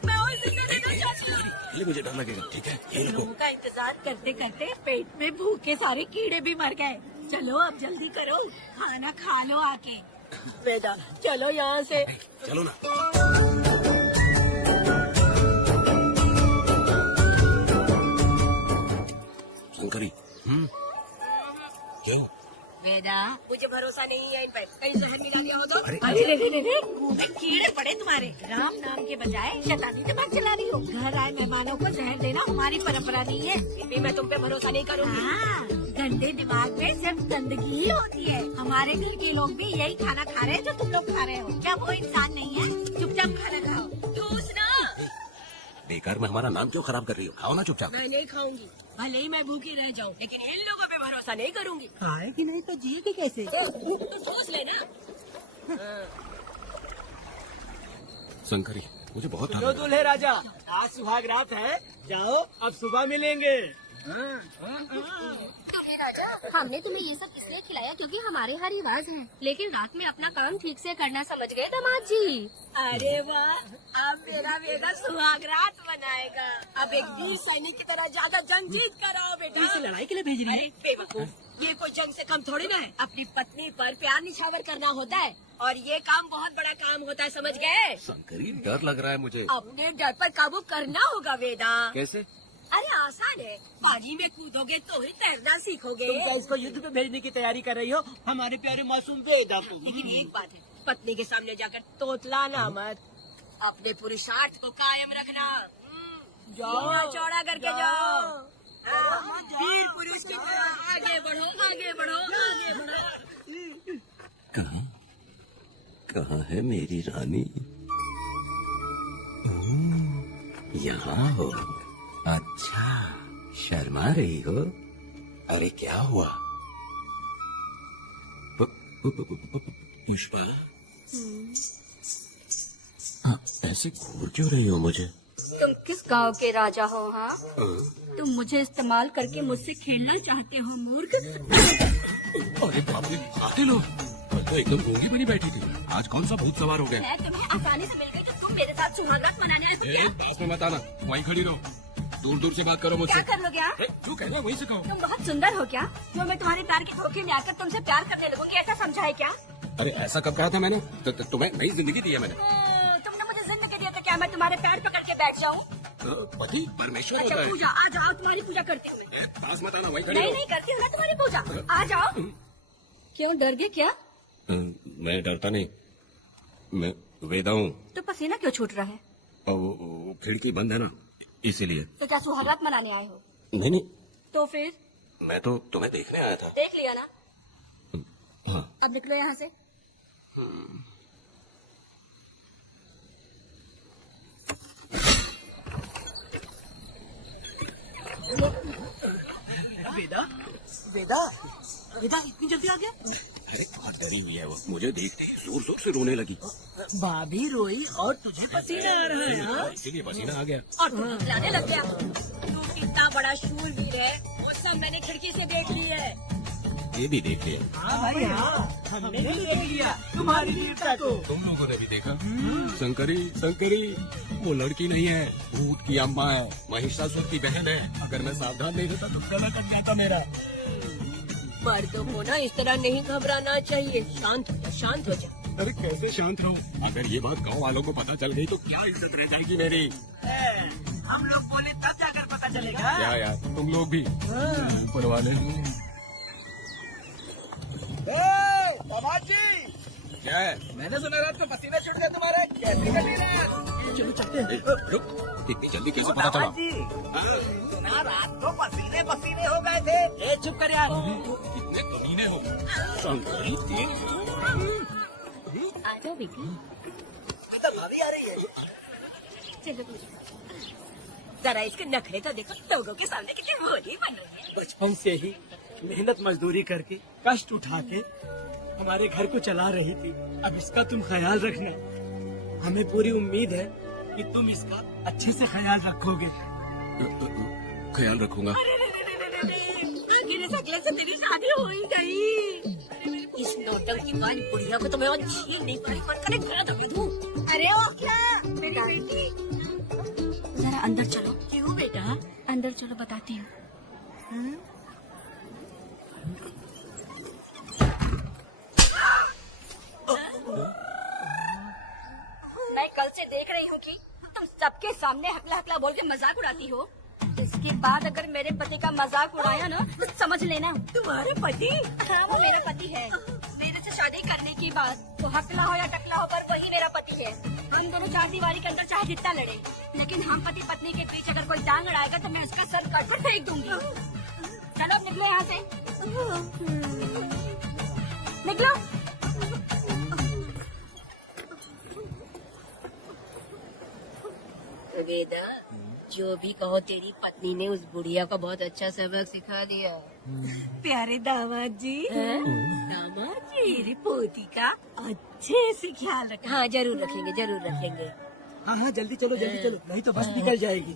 मैं और जिंदा रहना चाहती हूँ। ये मुझे डर लगेगा, ठीक है? ये लो। लोगों का इंतजार करते करते पेट में भूखे सारे कीड़े भी मर गए। चलो अब जल्दी करो, खाना खा लो आके। वेदा चलो यहाँ से। चलो ना। शंकरी, क्या? वेदा मुझे भरोसा नहीं है इन पर, कहीं जहर मिला दिया हो तो। अरे रे मुंह में कीड़े पड़े तुम्हारे। राम नाम के बजाय शैतानी दिमाग चला रही हो। घर आए मेहमानों को जहर देना हमारी परंपरा नहीं है, फिर भी मैं तुम पे भरोसा नहीं करूँगी। गंदे दिमाग में सिर्फ गंदगी ही होती है। हमारे घर के लोग भी यही खाना खा रहे हैं जो तुम लोग खा रहे हो। क्या वो इंसान नहीं है? चुपचाप खाना खाओ। बेकार में हमारा नाम क्यों खराब कर रही हो? खाओ ना चुपचाप। मैं नहीं खाऊंगी, भले ही मैं भूखी रह जाऊं, लेकिन इन लोगों पे भरोसा नहीं करूंगी। खाएगी नहीं तो जिएगी कैसे? सोच लेना। शंकरी, मुझे बहुत लो दूल्हे राजा, आज सुहाग रात है, जाओ अब सुबह मिलेंगे। राजा, हमने तुम्हें ये सब इसलिए खिलाया क्योंकि हमारे यहाँ रिवाज है, लेकिन रात में अपना काम ठीक से करना समझ गए दामाद जी। अरे वाह, अब मेरा बेटा सुहाग रात मनाएगा। अब एक वीर सैनिक की तरह ज्यादा जंग जीत कर आओ बेटा। इसे लड़ाई के लिए भेज रही है? बेवकूफ, ये कोई जंग से कम थोड़ी ना है। अपनी पत्नी पर प्यार निछावर करना होता है और ये काम बहुत बड़ा काम होता है, समझ गए? शंकरी, डर लग रहा है मुझे। अपने डर पर काबू करना होगा वेदा। कैसे? अरे आसान है, पानी में कूदोगे तो ही तैरना सीखोगे। तुम क्या इसको युद्ध पे भेजने की तैयारी कर रही हो? हमारे प्यारे मासूम वेदा को। लेकिन एक बात है, पत्नी के सामने जाकर तोतलाना मत, अपने पुरुषार्थ को कायम रखना। जाओ चौड़ा करके जाओ। वीर पुरुष की तरह आगे बढ़ो, आगे बढ़ो, आगे बढ़ो। कहाँ है मेरी रानी? यहाँ हो? अच्छा, शर्मा रही हो? अरे क्या हुआ? पुष्पा, ऐसे घूर क्यों रही हो मुझे? तुम किस गांव के राजा हो? हाँ, तुम मुझे इस्तेमाल करके मुझसे खेलना चाहते हो मूर्ख। अरे बाप रे, आते लो, तो एकदम गूंगी बनी बैठी थी। आज कौन सा भूत सवार हो गया? मैं तुम्हें आसानी से मिल गई तो तुम मेरे साथ सुहागरात मनाने आए हो क्या? पास में मत आना, वहीं खड़ी रहो, दूर दूर से बात करो मुझसे। क्या कर लोगे आप? जो कहना है वहीं से कहो। तुम बहुत सुंदर हो क्या, जो मैं तुम्हारे प्यार के धोखे में आकर तुमसे प्यार करने लगूंगी, ऐसा समझा है क्या? अरे ऐसा कब कहा था मैंने? तुम्हें नई जिंदगी दी है मैंने। तुमने मुझे जिंदगी दिया तो क्या मैं तुम्हारे पैर पकड़ के बैठ जाऊँ? पति परमेश्वर अच्छा होता है। पूजा, आ जाओ, तुम्हारी पूजा करती हूँ मैं। पास मत आना, वहीं खड़ी नहीं रहो। नहीं करती हूँ ना तुम्हारी पूजा, आ जाओ। क्यों डर गए क्या? मैं डरता नहीं, मैं वेदा हूँ। तो पसीना क्यों छूट रहा है? वो खिड़की बंद है ना, इसीलिए। तो क्या सुहागरात मनाने आए हो? नहीं नहीं, तो फिर मैं तो तुम्हें देखने आया था। देख लिया ना, हाँ। अब निकलो यहाँ से। वेदा, वेदा, वेदा इतनी जल्दी आ गया? अरे बहुत डरी हुई है वो, मुझे देखते ही जोर जोर से रोने लगी। भाभी रोई और तुझे पसीना आ रहा है? हाँ? इसीलिए पसीना आ गया। और तुम खिलाने लग गया। तू कितना बड़ा शूरवीर है, वो सब मैंने खिड़की से देख ली है। ये भी देख लिया। हाँ भाई हाँ, हमने भी देख लिया तुम्हारी वीरता को। तुम लोगों ने भी देखा? शंकरी, शंकरी, वो लड़की नहीं है, भूत की अम्मा है, महिषासुर की बहन है। अगर मैं सावधान नहीं रहता तो गला कट जाता मेरा। मर्दों को ना इस तरह नहीं घबराना चाहिए, शांत हो जा, शांत हो जा। अरे कैसे शांत रहो? अगर ये बात गांव वालों को पता चल गई तो क्या इज्जत रह जाएगी मेरी? हम लोग बोले तब जाकर पता चलेगा। क्या यार, तुम लोग भी ऊपर वाले। दामाद जी, क्या है? मैंने सुना रात को पसीना छूट गया तुम्हारे, कैसे कटी रात? चलो चलते हैं। रुक, इतनी जल्दी कैसे पता चला? दामाद जी, सुना रात को पसीने पसीने हो गए थे। ए चुप कर यार। इतने कमीने हो। शंकरी आ जाओ बेटी। भाभी आ रही है। चलो जरा इसके नखरे तो देखो, लोगों के सामने कितनी भोली बन रही है। बचपन से ही मेहनत मजदूरी करके कष्ट उठा के हमारे घर को चला रही थी। अब इसका तुम ख्याल रखना, हमें पूरी उम्मीद है कि तुम इसका अच्छे से ख्याल रखोगे। ख्याल रखूंगा। अरे शक्ल से तेरी शादी हो ही गई। इस नौटंकी वाली बुढ़िया को तो मैं और झेल नहीं पा रही, पर करे गला दबा दूं। अरे वो क्या मेरी बेटी, जरा अंदर चलो। क्यों बेटा? अंदर चलो, बताती हूँ। मैं कल से देख रही हूँ कि तुम सबके सामने हकला हकला बोल के मजाक उड़ाती हो। इसके बाद अगर मेरे पति का मजाक उड़ाया ना तो समझ लेना। तुम्हारे पति? हाँ, वो मेरा पति है। मेरे से शादी करने की बात तो हकला हो या टकला हो, पर वही मेरा पति है। हम दोनों चार दीवारी के अंदर चाहे जितना लड़े, लेकिन हम पति पत्नी के बीच अगर कोई टांग अड़ाएगा तो मैं उसका सर काट कर फेंक दूंगी। चलो अब निकलो यहाँ से, निकलो। वेदा, जो भी कहो, तेरी पत्नी ने उस बुढ़िया को बहुत अच्छा सबक सिखा दिया। प्यारे दामाद जी, दामाद जी, पोती का अच्छे से ख्याल रखना। हाँ, जरूर रखेंगे, जरूर रखेंगे। हाँ हाँ, जल्दी चलो जल्दी चलो, नहीं तो बस निकल जाएगी।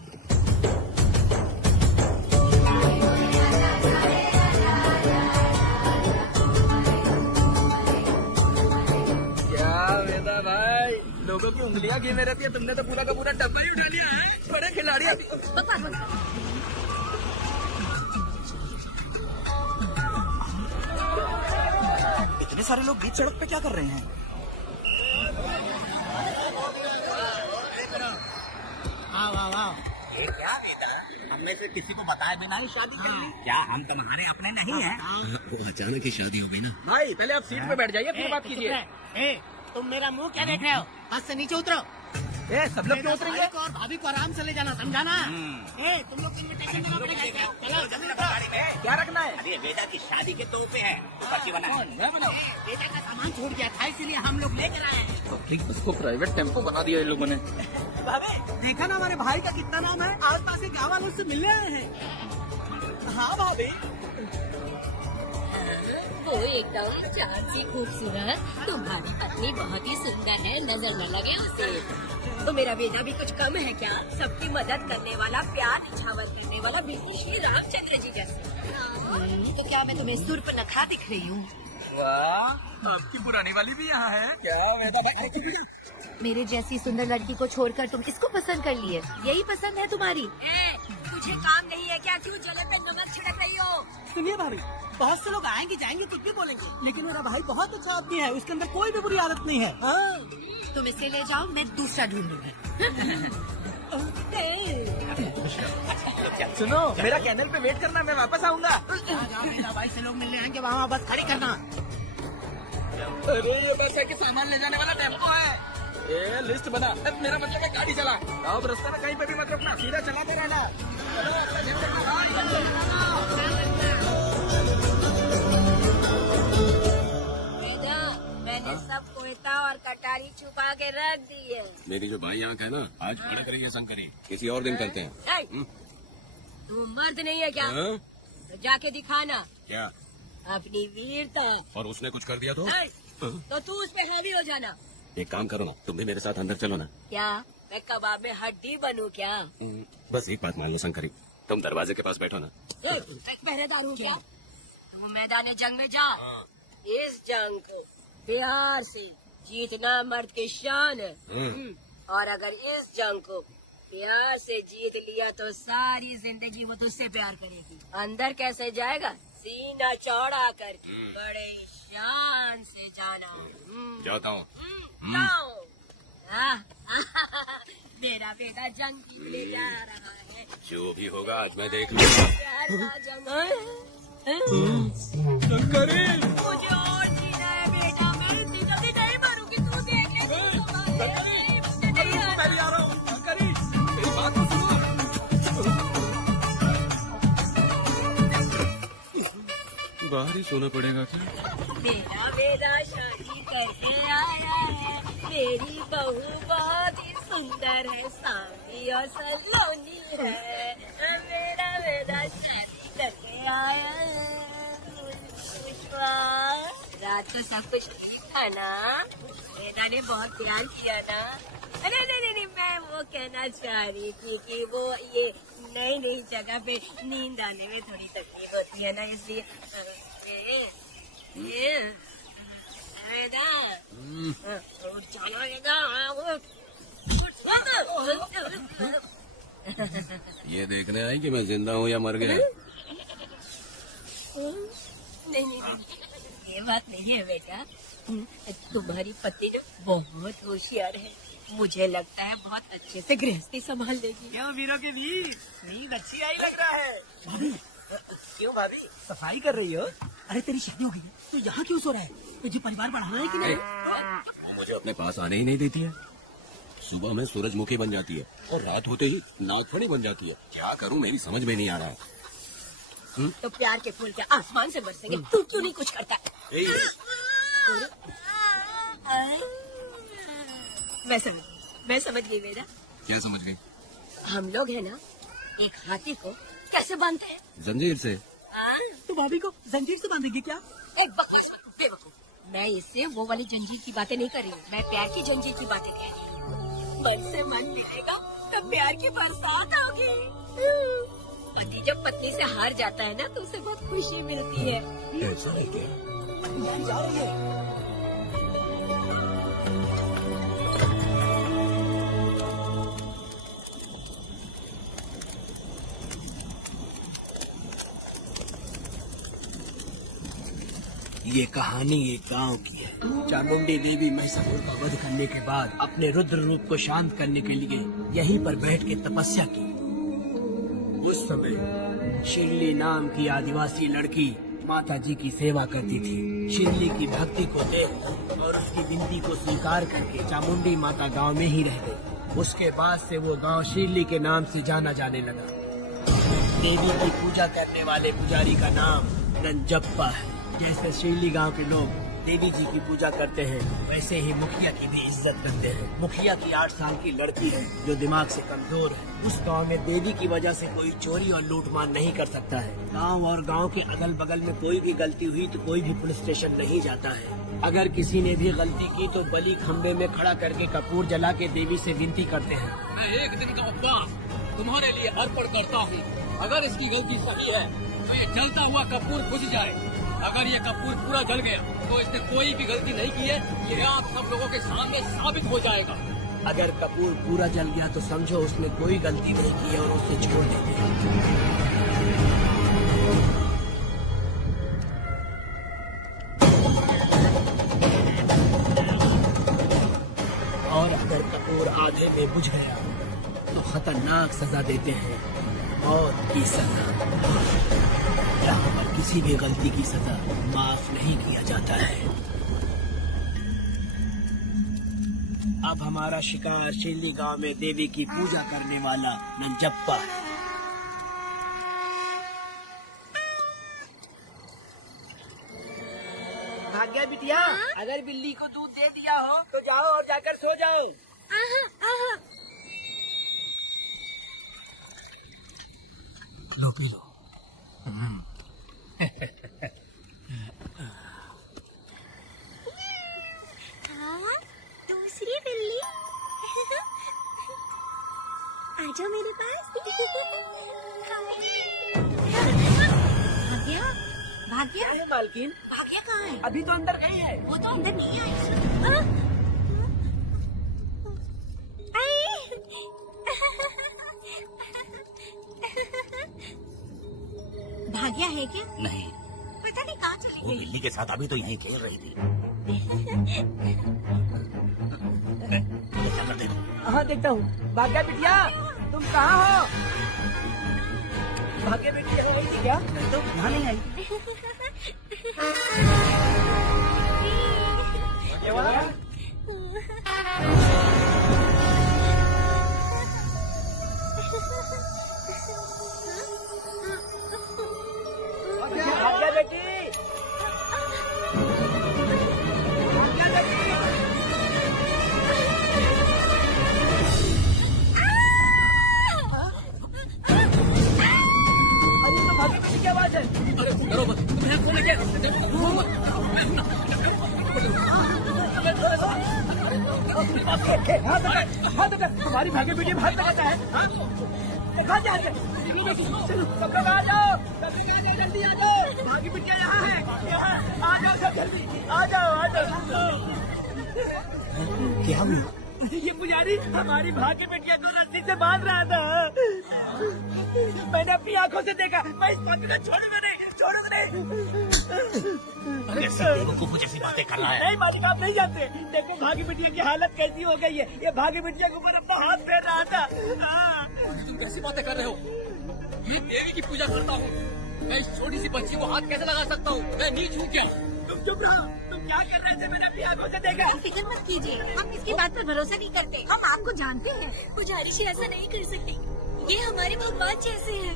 क्या वेदा भाई, लोगों की उंगलियां गिने रहती है, तुमने तो पूरा का पूरा डब्बा ही उठा लिया है। बड़े खिलाड़ी अभी। इतने सारे लोग बीच सड़क पे क्या कर रहे हैं? ये क्या बेटा, हम में से किसी को बताए बिना ही शादी कर ली? क्या हम तुम्हारे अपने नहीं हैं? वो अचानक ही शादी हो गई ना। भाई पहले आप सीट पे बैठ जाइए, फिर बात कीजिए। तुम मेरा मुंह क्या देख रहे हो? बस से नीचे उतरो। सब लोग क्यों उतरेंगे? और भाभी को आराम से ले जाना, समझा ना? तुम लोग इनविटेशन देना पड़ेगा। चलो जल्दी रखो गाड़ी में। क्या रखना है? अरे बेटा की शादी के तोहफे हैं, पर्ची बना है। बेटा का सामान छूट गया था, इसीलिए हम लोग लेकर आए हैं। पब्लिक बस को प्राइवेट टेम्पो बना दिया इन लोगों ने। भाभी, देखा ना हमारे भाई का कितना नाम है, आस पास के गाँव वालों से मिलने आए हैं। हाँ भाभी, वो एकदम चांद सी खूबसूरत, तुम्हारी पत्नी बहुत ही सुंदर है, नजर न लगे उसे। तो मेरा बेटा भी कुछ कम है क्या? सबकी मदद करने वाला, प्यार निछावर करने वाला, बिल्कुल श्री रामचंद्र जी जैसे। तो क्या मैं तुम्हें सुर्प नखा दिख रही हूँ? वाह, आपकी पुरानी वाली भी यहाँ है क्या वेदा भाई? मेरे जैसी सुंदर लड़की को छोड़कर तुम इसको पसंद कर लिए, यही पसंद है तुम्हारी? तुझे काम नहीं है क्या? क्यों जलन पे नमक छिड़क रही हो? सुनिए भाभी, बहुत से लोग आएंगे जाएंगे कुछ भी बोलेंगे, लेकिन मेरा भाई बहुत अच्छा आदमी है, उसके अंदर कोई भी बुरी आदत नहीं है। तुम इसे ले जाओ, मैं दूसरा ढूंढूंगी। सुनो, मेरा कैनल पे वेट करना, मैं वापस आऊंगा। मेरा भाई से लोग मिलने आएंगे, वहाँ बस खड़ी करना। अरे ये बस है कि सामान ले जाने वाला टेम्पो है। ये लिस्ट बना, मेरा मतलब है गाड़ी चला। अब रास्ते में कहीं पे भी मत रुकना, सीधा चलाते रहना। मैंने सब कोयता और कटारी छुपा के रख दी है। मेरी जो बाई आंख है ना, आज खड़े करिए शंकरी, किसी और दिन करते हैं। तू मर्द नहीं है क्या? हाँ? तो जाके दिखाना क्या? अपनी वीरता। और उसने कुछ कर दिया तो तू उस पे हावी हो जाना। एक काम करो ना, तुम भी मेरे साथ अंदर चलो ना। क्या मैं कबाब में हड्डी बनूं क्या? बस एक बात मान लो शंकरी, तुम दरवाजे के पास बैठो ना। एक पहरेदार हूँ क्या? तुम मैदान जंग में जा। इस जंग को प्यार से जीतना मर्द की शान है। और अगर इस जंग को प्यार से जीत लिया तो सारी जिंदगी वो तुझसे प्यार करेगी। अंदर कैसे जाएगा? सीना चौड़ा करके बड़े शान से जाना। जाता हूँ। मेरा बेटा जंग की ले जा रहा है। जो भी होगा आज मैं देख लूंगा। शंकरी, मुझे और जीना है बेटा, मैं इतनी जल्दी नहीं मरूंगी, तू देख ले। मैं भी आ रहा हूँ। शंकरी, मेरी बात तो सुनो। बाहर ही सोना पड़ेगा क्या? मेरा बेटा शादी करके आया है, मेरी बहू बहुत ही सुंदर है, सांवली और सलोनी है। मेरा बेटा शादी करके आया है। रात को सब कुछ ठीक था ना? बेटा ने बहुत प्यार किया ना? नहीं, मैं वो कहना चाह रही थी कि वो ये नई जगह पे नींद आने में थोड़ी तकलीफ होती है ना, इसलिए वेदा चलो वेदा ये देखने आई कि मैं जिंदा हूँ या मर गया। नहीं, ये बात नहीं है बेटा। तुम्हारी पत्नी ना बहुत होशियार है। मुझे लगता है बहुत अच्छे से गृहस्थी संभाल लेगी। क्यों वीरों के वीर, नींद अच्छी आई लग रहा है। भाभी, क्यों भाभी? सफाई कर रही हो? अरे तेरी शादी हो गई है तो यहाँ क्यों सो रहा है? तुझे परिवार बढ़ाना है कि नहीं? वो मुझे अपने पास आने ही नहीं देती है। सुबह में सूरजमुखी बन जाती है और रात होते ही नागफनी बन जाती है। क्या करूँ मेरी समझ में नहीं आ रहा। तो प्यार के फूल क्या आसमान से बरसेंगे? तू क्यों नहीं कुछ करता? मैं समझ गई बेटा। क्या समझ गई? हम लोग है ना एक हाथी को कैसे बांधते हैं? जंजीर से। तो भाभी को जंजीर से बांधेगी क्या? एक बकवास बेवकूफ। मैं इससे वो वाली जंजीर की बातें नहीं कर रही हूँ। मैं प्यार की जंजीर की बातें कह रही हूँ। मन से मन मिलेगा तब प्यार की बरसात होगी। पति जब पत्नी से हार जाता है ना तो उसे बहुत खुशी मिलती है। ऐसा नहीं क्या? जा रही है। ये कहानी एक गांव की है। चामुंडी देवी महिषासुर का वध करने के बाद अपने रुद्र रूप को शांत करने के लिए यहीं पर बैठ के तपस्या की। उस समय शिरली नाम की आदिवासी लड़की माता जी की सेवा करती थी। शिरली की भक्ति को देख और उसकी विनती को स्वीकार करके चामुंडी माता गांव में ही रह गई। उसके बाद से वो गांव शिरली के नाम से जाना जाने लगा। देवी की पूजा करने वाले पुजारी का नाम नंजप्पा है। जैसे शिरली गांव के लोग देवी जी की पूजा करते हैं वैसे ही मुखिया की भी इज्जत करते हैं। मुखिया की 8 साल की लड़की है जो दिमाग से कमजोर है। उस गांव में देवी की वजह से कोई चोरी और लूटमार नहीं कर सकता है। गांव और गांव के अगल बगल में कोई भी गलती हुई तो कोई भी पुलिस स्टेशन नहीं जाता है। अगर किसी ने भी गलती की तो बलि खम्बे में खड़ा करके कपूर जला के देवी से विनती करते हैं। मैं एक दिन का उपवास तुम्हारे लिए अर्पण करता हूँ। अगर इसकी गलती सही है तो ये जलता हुआ कपूर बुझ जाए। अगर ये कपूर पूरा जल गया तो इसने कोई भी गलती नहीं की है। ये आप सब लोगों के सामने साबित हो जाएगा। अगर कपूर पूरा जल गया तो समझो उसने कोई गलती नहीं की है और उसे छोड़ देते हैं। और अगर कपूर आधे में बुझ गया तो खतरनाक सजा देते हैं, मौत की सजा। यहाँ पर किसी भी गलती की सजा माफ नहीं किया जाता है। अब हमारा शिकार शिरली गांव में देवी की पूजा करने वाला नंजप्पा है। भाग्या बिटिया, अगर बिल्ली को दूध दे दिया हो तो जाओ और जाकर सो जाओ। लो पी लो। दूसरी बिल्ली आजा मेरे पास। भाग्या, भाग्या, मालकिन, भाग्या कहाँ है? अभी तो अंदर गई है। वो तो अंदर नहीं आई। भाग्या है क्या? नहीं, पता नहीं कहाँ चली वो गई। बिल्ली के साथ अभी तो यहीं खेल रही थी। ऐसा कर देखो। हाँ देखता हूँ। भाग्या बिटिया, तुम कहाँ हो? भाग्या बिटिया वही थी क्या? नहीं तो यहाँ नहीं आई। भाग्या बेटी, क्या बात है? अरे डरो मत, तुम यहाँ कौन है? डरो मत। हाथ तुम्हारी भाग्य बेटी भाग लगाता है। देखा जाए चलो सब लोग आ जाओ, जल्दी आ जाओ, भागी बिटिया यहाँ है, यहाँ आ जाओ सब जल्दी, आ जाओ। क्या हुआ? ये पुजारी हमारी भागी बिटिया को रस्सी से बांध रहा था। मैंने अपनी आंखों से देखा, मैं इस बात को छोड़ूंगा नहीं। अरे सब बेवकूफों जैसी बातें कर रहा है। नहीं मालिक, आप नहीं जानते। देखो भागी बिटिया की हालत कैसी हो गई है। ये भागी बिटिया के ऊपर अपना हाथ फेर रहा था। तुम कैसी बातें कर रहे हो? मैं देवी की पूजा करता हूँ, मैं इस छोटी सी बच्ची को हाथ कैसे लगा सकता हूँ? मैं नीच हूँ क्या? तुम चुप रहो, तुम क्या कर रहे थे? मैंने अपनी आंखों से देखा। फिक्र मत कीजिए, हम इसकी बात पर भरोसा नहीं करते, हम आपको जानते हैं। पुजारी जी ऐसा नहीं कर सकते, ये हमारे भगवान जैसे हैं।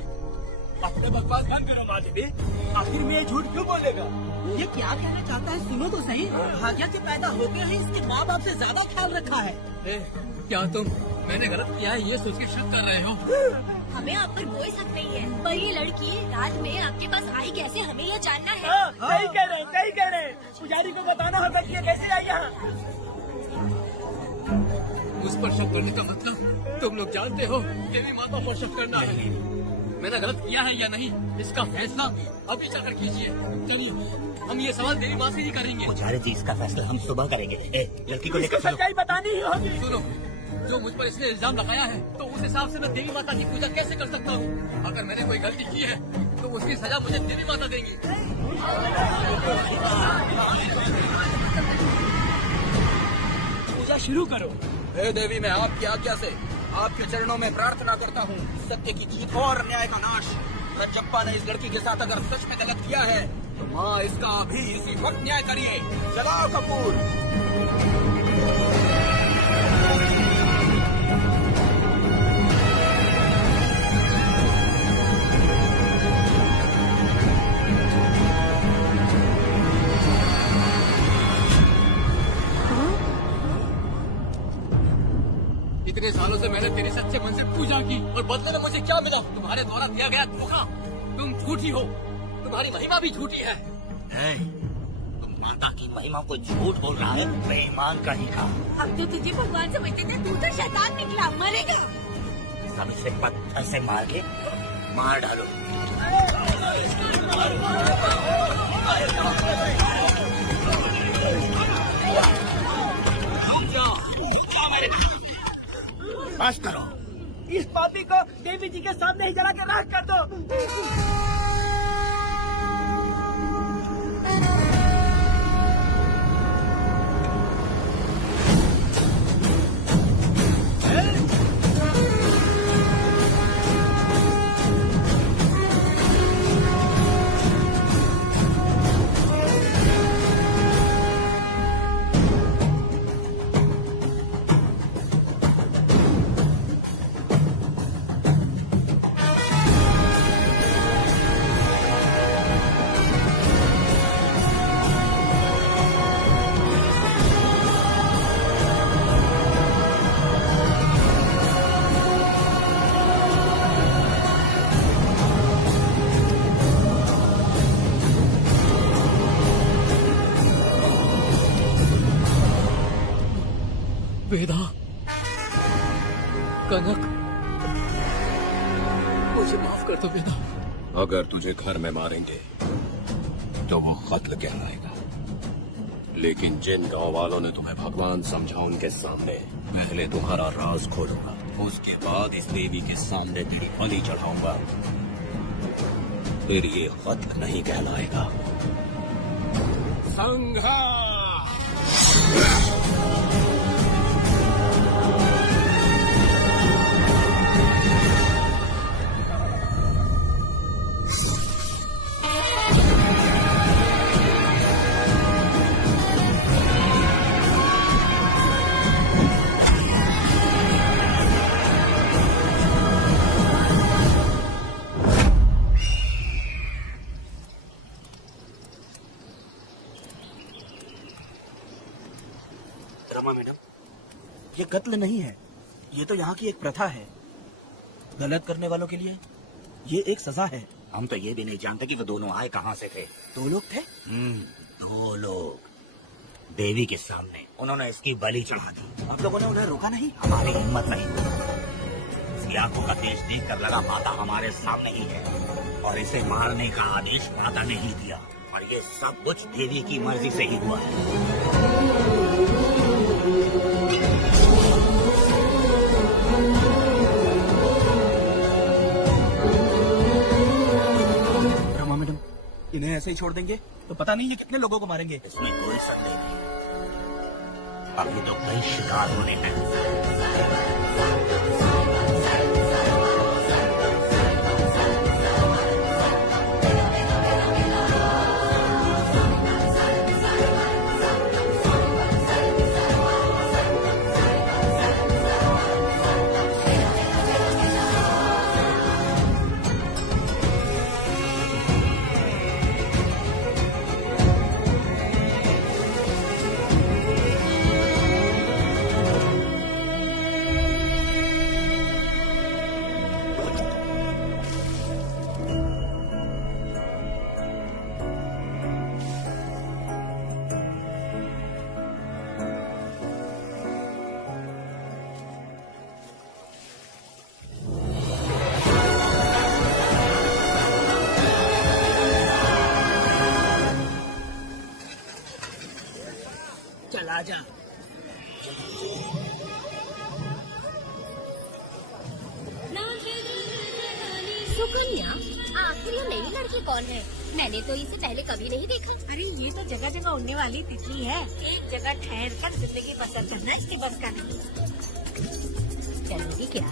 अपने बकवास बंद करो माँ देवी, आखिर में ये झूठ क्यों बोलेगा? ये क्या कहना चाहता है, सुनो तो सही। भाग्या के पैदा हो गए हैं, इसके माँ बाप से ज्यादा ख्याल रखा है। क्या तुम मैंने गलत किया है ये सोच के शक कर रहे हो? हमें आप पर कोई शक नहीं है, पर ये लड़की रात में आपके पास आई कैसे, हमें यह जानना है। सही कह रहे हैं। पुजारी को बताना होगा कि ये कैसे आई यहाँ। उस पर शक करने का मतलब तुम लोग जानते हो देवी माता पर शक करना है। मैंने गलत किया है या नहीं, इसका फैसला अभी चलकर कीजिए। चलिए हम ये सवाल देवी माँ से ही करेंगे। पुजारी जी इसका फैसला हम सुबह करेंगे। लड़की को लेकर चलो। सच्चाई बतानी ही होगी। सुनो, जो मुझ पर इसने इल्जाम लगाया है तो उस हिसाब से मैं देवी माता की पूजा कैसे कर सकता हूँ? अगर मैंने कोई गलती की है तो उसकी सजा मुझे देवी माता देंगी। पूजा शुरू करो। हे देवी, मैं आपकी आज्ञा से आपके चरणों में प्रार्थना करता हूँ, सत्य की जीत और न्याय का नाश। रज्जप्पा ने इस लड़की के साथ अगर सच में गलत किया है तो माँ इसका अभी इसी वक्त न्याय करिए। चलाओ कपूर। इतने सालों से मैंने तेरे सच्चे मन से पूजा की और बदले में मुझे क्या मिला? तुम्हारे द्वारा दिया गया धोखा। तुम झूठी हो, तुम्हारी महिमा भी झूठी है। तुम माता की महिमा को झूठ बोल रहा है, बेईमान कहीं का। हम तो तुझे भगवान समझते थे, तू तो शैतान निकला, मरेगा। सब इसे पत्थर से मार के मार डालो। बस करो। इस पापी को देवी जी के सामने ही जला के राख कर दो। वेदा, कनक, मुझे माफ कर दो वेदा। अगर तुझे घर में मारेंगे तो वो कत्ल कहलाएगा, लेकिन जिन गांव वालों ने तुम्हें भगवान समझा उनके सामने पहले तुम्हारा राज खोलूंगा, उसके बाद इस देवी के सामने तेरी बलि चढ़ाऊंगा, फिर ये कत्ल नहीं कहलाएगा। संघर्ष। रमा मैडम, ये कत्ल नहीं है, ये तो यहाँ की एक प्रथा है। गलत करने वालों के लिए ये एक सजा है। हम तो ये भी नहीं जानते कि वो दोनों आए कहाँ से थे। 2 लोग थे। 2 लोग देवी के सामने, उन्होंने इसकी बलि चढ़ा दी। आप लोगों ने उन्हें रोका नहीं? हमारी हिम्मत नहीं। इसकी आंखों का तेज देखकर लगा माता हमारे सामने ही है और इसे मारने का आदेश माता ने ही दिया और ये सब कुछ देवी की मर्जी से ही हुआ है। रमा मैडम, इन्हें ऐसे ही छोड़ देंगे तो पता नहीं ये कितने लोगों को मारेंगे। इसमें कोई संदेह नहीं, अभी तो कई शिकार होने हैं। चला जा। सुकन्या, आखिर ये नई लड़की कौन है? मैंने तो इसे पहले कभी नहीं देखा। अरे ये तो जगह जगह उड़ने वाली तितली है। एक जगह ठहर कर जिंदगी बसर करना इसके बस का नहीं। चलोगी क्या?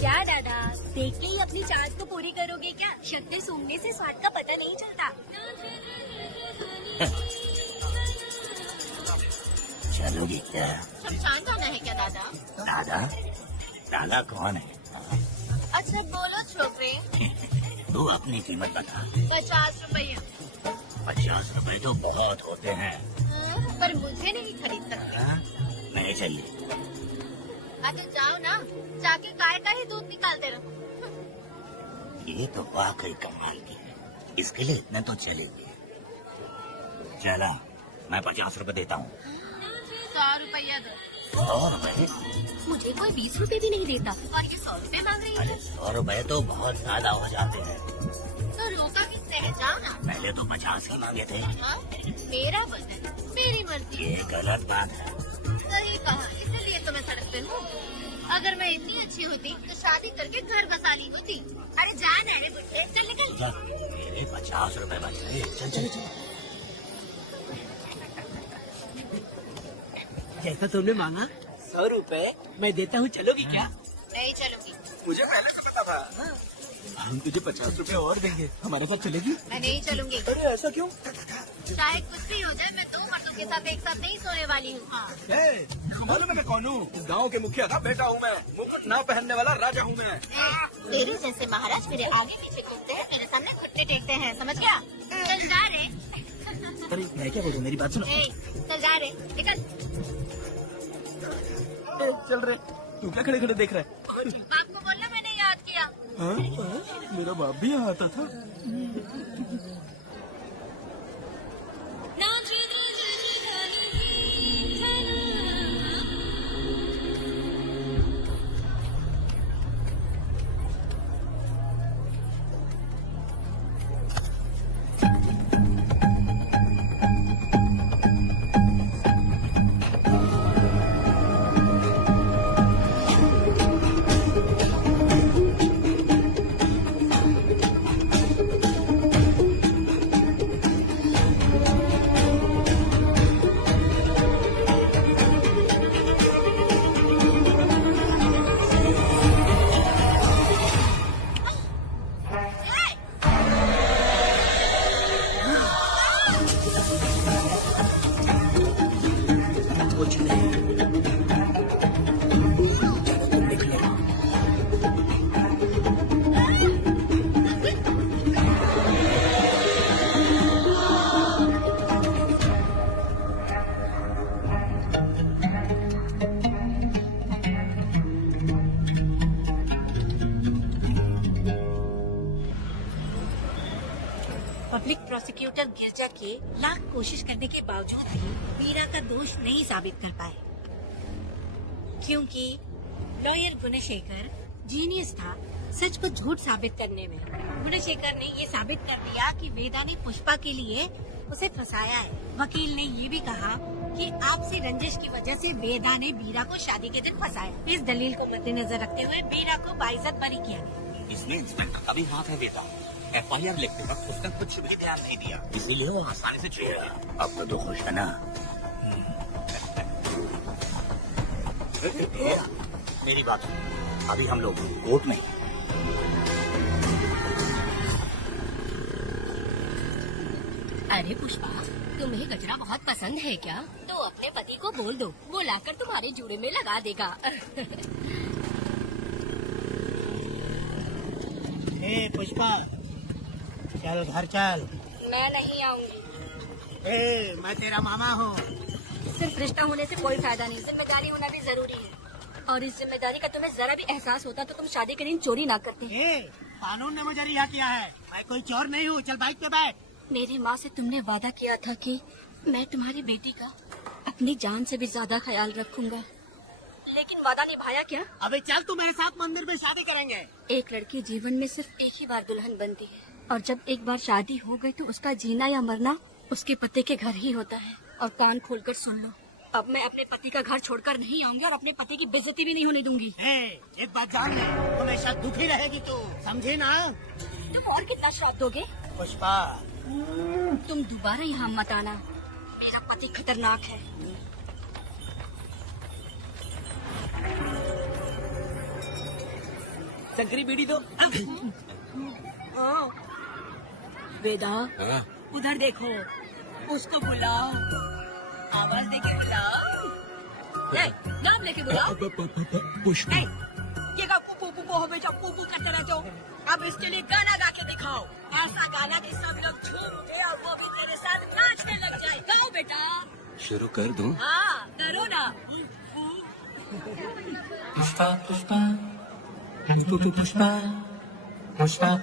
क्या दादा, देख के ही अपनी चार्ज को पूरी करोगे क्या? शक्ति सूंघने से स्वाद का पता नहीं चलता। चलोगी क्या? शमशान जाना है क्या दादा? दादा? दादा कौन है? अच्छा बोलो छोकरे। तू अपनी कीमत बता। 50 रुपया। 50 रुपए तो बहुत होते हैं। पर मुझे नहीं खरीद सकते। नहीं चाहिए। अच्छा जाओ ना, जाके गाय का ही दूध निकालते रहो। ये तो वाकई कमाल की है, इसके लिए इतने तो चलेगी। चला, मैं 50 रुपए देता हूँ। 100 रुपया दो। 100 रुपए? मुझे कोई 20 रुपए भी नहीं देता और ये 100 रुपए मांग रही है। अरे 100 रुपए तो बहुत ज्यादा हो जाते हैं। तो रोका किससे है? जाओ ना। पहले तो 50 ही मांगे थे। हाँ? मेरा बदन, मेरी मर्जी। ये गलत बात है। सही कहा, इसलिए तो मैं सड़क पे हूँ। अगर मैं इतनी अच्छी होती तो शादी करके घर बसा ली होती। अरे जा ना रे बुड्ढे, चल निकल। जा, मेरे 50 रुपए बच गए। चल चल चल। जैसा तुमने मांगा 100 रुपए मैं देता हूँ, चलोगी क्या? नहीं चलूंगी। मुझे पहले से पता था। हम तुझे 50 रुपए और देंगे, हमारे साथ चलेगी? मैं नहीं चलूंगी। अरे ऐसा क्यों? चाहे कुछ भी हो जाए, मैं 2 मर्दों के साथ एक साथ नहीं सोने वाली हूँ। हाँ। मालूम है मैं कौन हूँ? इस गाँव के मुखिया का बेटा हूँ मैं। मुकुट ना पहनने वाला राजा हूँ मैं। तेरे जैसे महाराज मेरे आगे पीछे घूमते हैं, मेरे सामने घुटने टेकते हैं, समझ गया? चल जा रे। अरे मैं क्या बोलूँ, मेरी बात सुनो। चल जा रे, निकल। चल रे, तू क्या खड़े खड़े देख रहा है? बाप को बोलना मैंने याद किया। हाँ? मेरा बाप भी यहाँ आता था। पब्लिक प्रोसिक्यूटर गिरजा के लाख कोशिश करने के बावजूद भी मीरा का दोष नहीं साबित कर पाए, क्योंकि लॉयर गुणशेखर जीनियस था सच को झूठ साबित करने में। गुणशेखर ने ये साबित कर दिया कि वेदा ने पुष्पा के लिए उसे फंसाया है। वकील ने ये भी कहा कि आपसी रंजिश की वजह से वेदा ने बीरा को शादी के दिन फंसाया। इस दलील को मद्देनजर रखते हुए बीरा को बाइज्जत बरी किया गया। इसमें इंस्पेक्टर का भी हाथ है बेटा। FIR लिखते वक्त उसने कुछ भी ध्यान नहीं दिया, इसीलिए वो आसानी से छूट गया। अब तो खुश है ना? मेरी बात सुनो, अभी हम लोग कोर्ट में हैं। अरे पुष्पा, तुम्हें गजरा बहुत पसंद है क्या? तो अपने पति को बोल दो, वो लाकर तुम्हारे जूड़े में लगा देगा। ए पुष्पा, चल घर चल। मैं नहीं आऊंगी। ए, मैं तेरा मामा हूँ। सिर्फ रिश्ता होने से कोई फायदा नहीं, जिम्मेदारी होना भी जरूरी है। और इस जिम्मेदारी का तुम्हें जरा भी एहसास होता तो तुम शादी के दिन चोरी ना करते। ए, कानून ने मुझे रिहा किया है, मैं कोई चोर नहीं हूँ। चल बाइक पे बैठ। मेरी माँ से तुमने वादा किया था कि मैं तुम्हारी बेटी का अपनी जान से भी ज्यादा ख्याल रखूंगा, लेकिन वादा निभाया क्या? अबे चल, तू मेरे साथ मंदिर में शादी करेंगे। एक लड़की जीवन में सिर्फ एक ही बार दुल्हन बनती है, और जब एक बार शादी हो गई तो उसका जीना या मरना उसके पति के घर ही होता है। और कान खोलकर सुन लो, अब मैं अपने पति का घर छोड़कर नहीं आऊंगी और अपने पति की बेइज्जती भी नहीं होने दूंगी। एक बात जान ले, हमेशा दुखी रहेगी तू, समझे ना? तुम और कितना श्राप दोगे? पुष्पा, तुम दोबारा यहाँ मत आना, मेरा पति खतरनाक है। संकरी बीड़ी दो। वेदा, हाँ? उधर देखो, उसको बुलाओ, आवाज देके बुलाओ। नाम लेके बुलाओ। पुष्पा, ये का पुपू पुपू हो बेटा, पुपू करते रहते हो। अब इसके लिए गाना गा के दिखाओ, ऐसा गाना कि सब लोग झूम उठे और वो भी तेरे साथ नाचने लग जाए। गाओ बेटा। शुरू कर दूं? हाँ, करो ना। पुष्पा पुष्पा पुष्पा पुष्पा।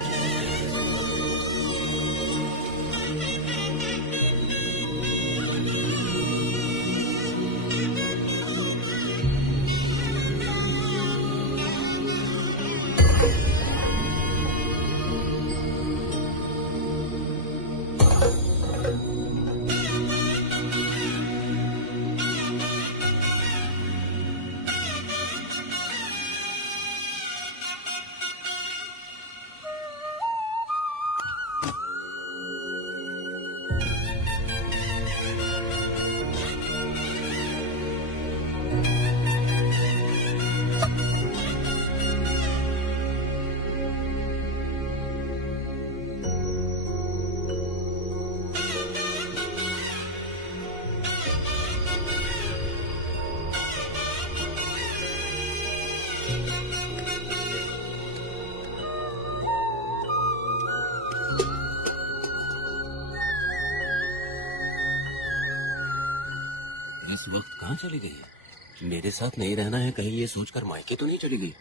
इस वक्त कहाँ चली गई? मेरे साथ नहीं रहना है कहीं ये सोचकर मायके तो नहीं चली गई?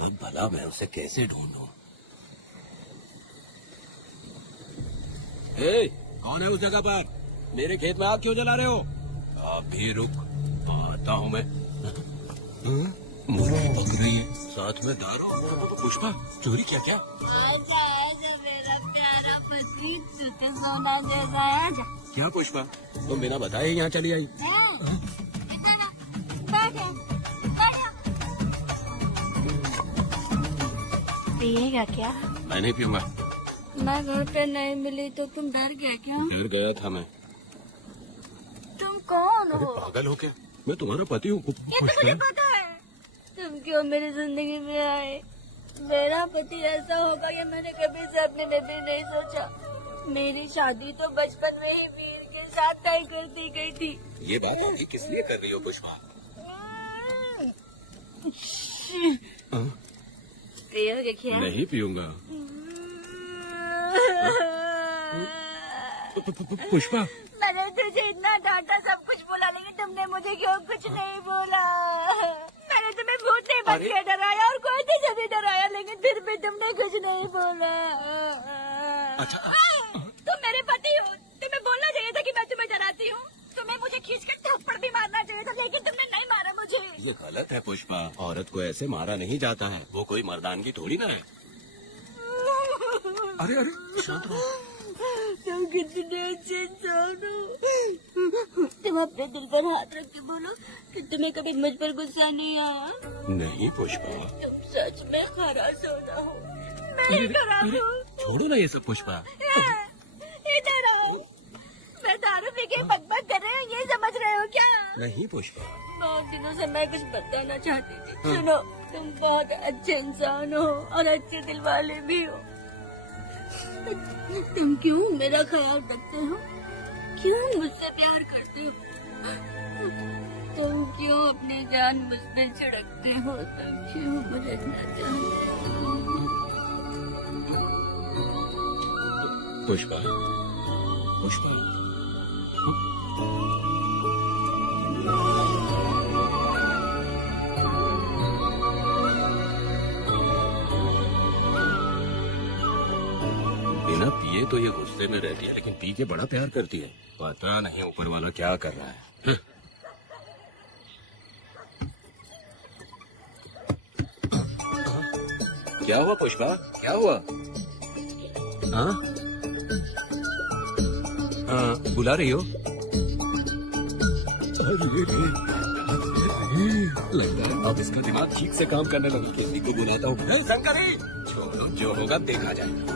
अब भला मैं उसे कैसे ढूंढूं? ए, कौन है उस जगह पर? मेरे खेत में आग क्यों जला रहे हो? आप भी रुक, आता हूँ मैं। मुर्गी पक रही है, साथ में दारू। पुष्पा, चोरी क्या? आजा आजा मेरा प्यारा पति, तू तो सोना जैसा है। आजा। क्या पुष्पा, तुम बिना बताए यहाँ चली आई? पिएगा क्या? मैं नहीं पीऊंगा। मैं घर पे नहीं मिली तो तुम डर गए क्या? डर गया था मैं। तुम कौन अरे हो? पागल हो क्या? मैं तुम्हारा पति हूँ। ये तो मुझे पता है। तुम क्यों मेरी जिंदगी में आए? मेरा पति ऐसा होगा ये मैंने कभी सपने में भी नहीं सोचा। मेरी शादी तो बचपन में ही वीर के साथ तय कर दी गई थी। ये बात अभी किस लिए कर रही हो पुष्पा? पियोगे क्या? नहीं पीऊंगा। पुष्पा, मैंने तुझे इतना डांटा, सब कुछ बोला, लेकिन तुमने मुझे क्यों कुछ नहीं बोला? मैंने तुम्हें भूत नहीं बन के डराया और कोई तुझे भी डराया, लेकिन फिर भी तुमने कुछ नहीं बोला। अच्छा, तुम मेरे पति हो, तुम्हें बोलना चाहिए था कि मैं तुम्हें डराती हूँ। तुम्हें मुझे खींचकर थप्पड़ भी मारना चाहिए था, लेकिन तुमने नहीं मारा मुझे। ये गलत है पुष्पा। औरत को ऐसे मारा नहीं जाता है, वो कोई मर्दानगी थोड़ी ना है। अरे अरे शांत रहो। तुम कितने अच्छे इंसान हो। तुम अपने दिल पर हाथ रख के बोलो कि तुम्हें कभी मुझ पर गुस्सा नहीं आया। नहीं पुष्पा, तुम सच में खराब सोना हो। मैं ही खराब हूँ। छोड़ो ना ये सब पुष्पा। इधर आओ। मैं दारू पी के बकबक कर रहे हो, ये समझ रहे हो क्या? नहीं पुष्पा। बहुत दिनों से मैं कुछ बताना चाहती थी। सुनो, तुम बहुत अच्छे इंसान हो और अच्छे दिल वाले भी हो। तुम क्यों मेरा ख्याल रखते हो? क्यों मुझसे प्यार करते हो? तुम क्यों अपनी जान मुझ पे छिड़कते हो? तुम क्यों मुझे इतना चाहते हो? पुष्पा, पुष्पा, बिना पिए तो ये गुस्से में रहती है, लेकिन पी के बड़ा प्यार करती है। पता नहीं ऊपर वाला क्या कर रहा है। क्या हुआ पुष्पा, क्या हुआ? हाँ हाँ, बुला रही हो? लगता है अब इसका दिमाग ठीक से काम करने लगा। किसी को बुलाता हूँ। शंकरी, छोड़ो, जो होगा देखा जाएगा।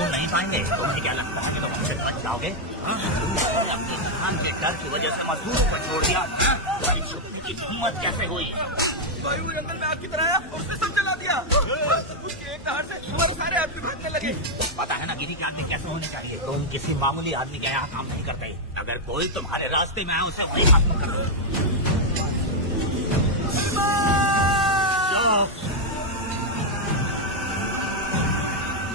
नहीं पाएंगे। तुम्हें क्या लगता है कि तुम हमसे बच जाओगे? अपनी जान के डर की वजह से मजदूरों को छोड़ दिया। भाई छुपने की हिम्मत कैसे हुई? भाई वो जंगल में आग की तरह आया और उसने सब जला दिया। उसके एक दहाड़ से और सारे आदमी भागने लगे। पता है ना गिरी के आदमी कैसे होने चाहिए? तुम किसी मामूली आदमी के यहाँ काम नहीं करते। अगर कोई तुम्हारे रास्ते में आए उसे वही खत्म कर दो।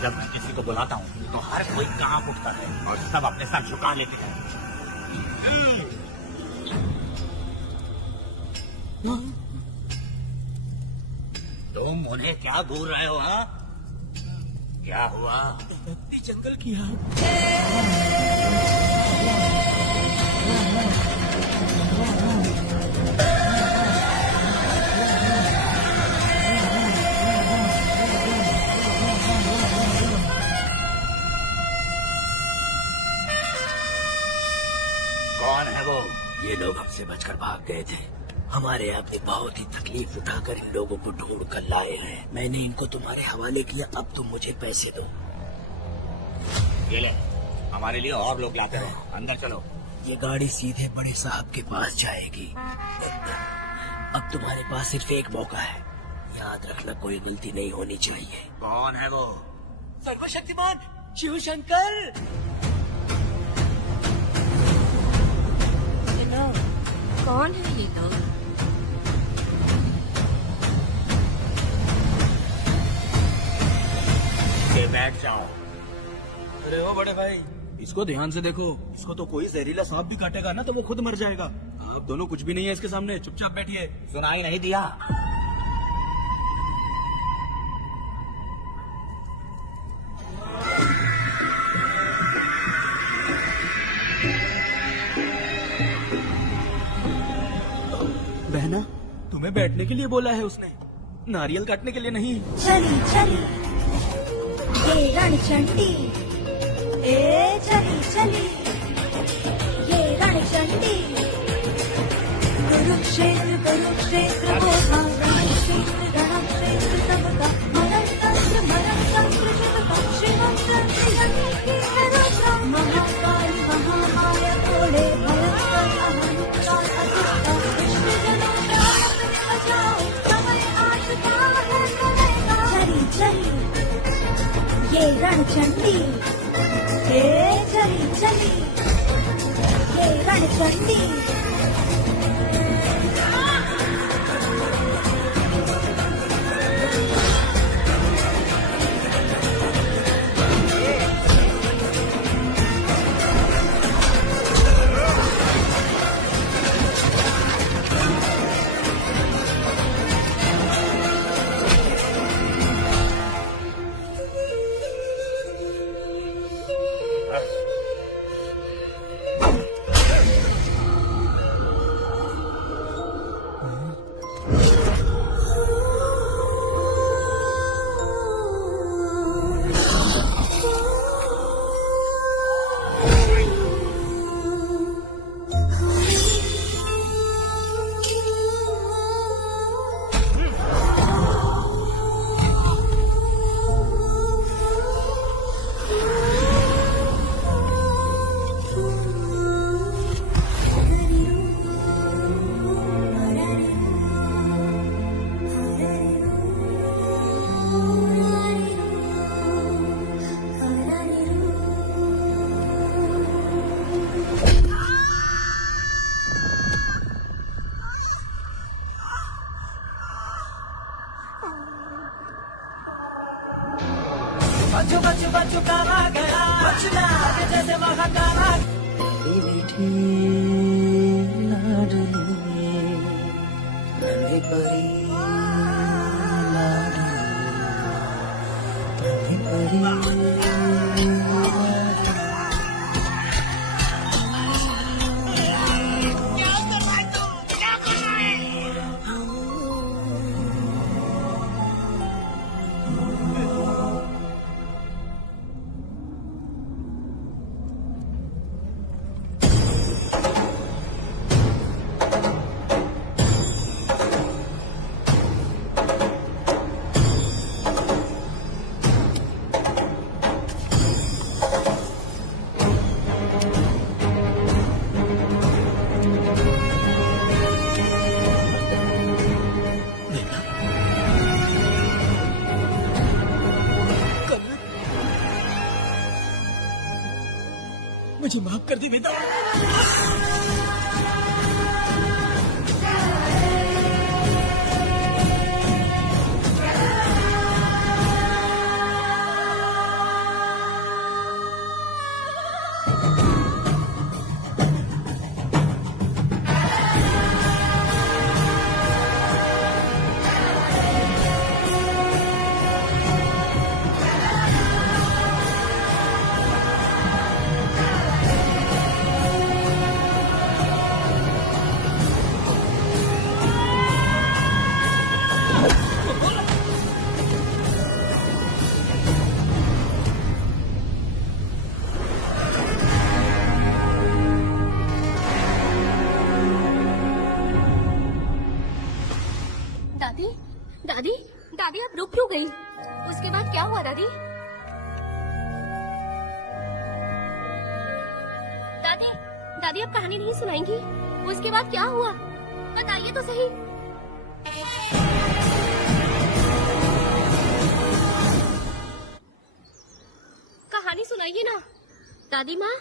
जब मैं किसी को बुलाता हूँ तो हर कोई कांप उठता है और सब अपने सर झुका लेते हैं। तुम उन्हें क्या घूर रहे हो? हाँ, क्या हुआ? जंगल की आग। कौन है वो? ये लोग हमसे बचकर भाग गए थे। हमारे आदमी बहुत ही तकलीफ उठाकर इन लोगों को ढूंढ कर लाए हैं। मैंने इनको तुम्हारे हवाले किया, अब तुम मुझे पैसे दो। ये ले, हमारे लिए और लोग लाते रहो। अंदर चलो। ये गाड़ी सीधे बड़े साहब के पास जाएगी। अब तुम्हारे पास सिर्फ एक मौका है, याद रखना कोई गलती नहीं होनी चाहिए। कौन है वो? सर्वशक्तिमान शिव शंकर। कौन है ये लोग? बैठ जाओ। अरे ओ बड़े भाई, इसको ध्यान से देखो। इसको तो कोई जहरीला सांप भी काटेगा ना तो वो खुद मर जाएगा। आप दोनों कुछ भी नहीं है इसके सामने, चुपचाप बैठिए। सुनाई नहीं दिया? बहना, तुम्हें बैठने के लिए बोला है उसने, नारियल काटने के लिए नहीं। चली चली ये रणचंडी, ए चली चली ये रणचंडी। कुरुक्षेत्र कुरुक्षेत्र वो था, रणक्षेत्र रणक्षेत्र सबका। मरण तंत्र शिवका, शिवम तंत्र महाकाली महामाया थोड़े भयंकर अहंकार अतिष्ठा। विष्णु जनों का बचाओ, समय आज का है समय का। चली चली ये रणचंडी, ए चली चली ये रणचंडी। बचू बचू बचू काला गया बचना आगे जैसे महाकाला मीठी लाडली नन्ही परी लाडली नन्ही परी मुझे माफ कर दी बेटा। दादी दादी दादी आप रुक क्यों गई? उसके बाद क्या हुआ दादी? दादी दादी आप कहानी नहीं सुनाएंगी? उसके बाद क्या हुआ बताइए तो सही। कहानी सुनाइए ना दादी माँ।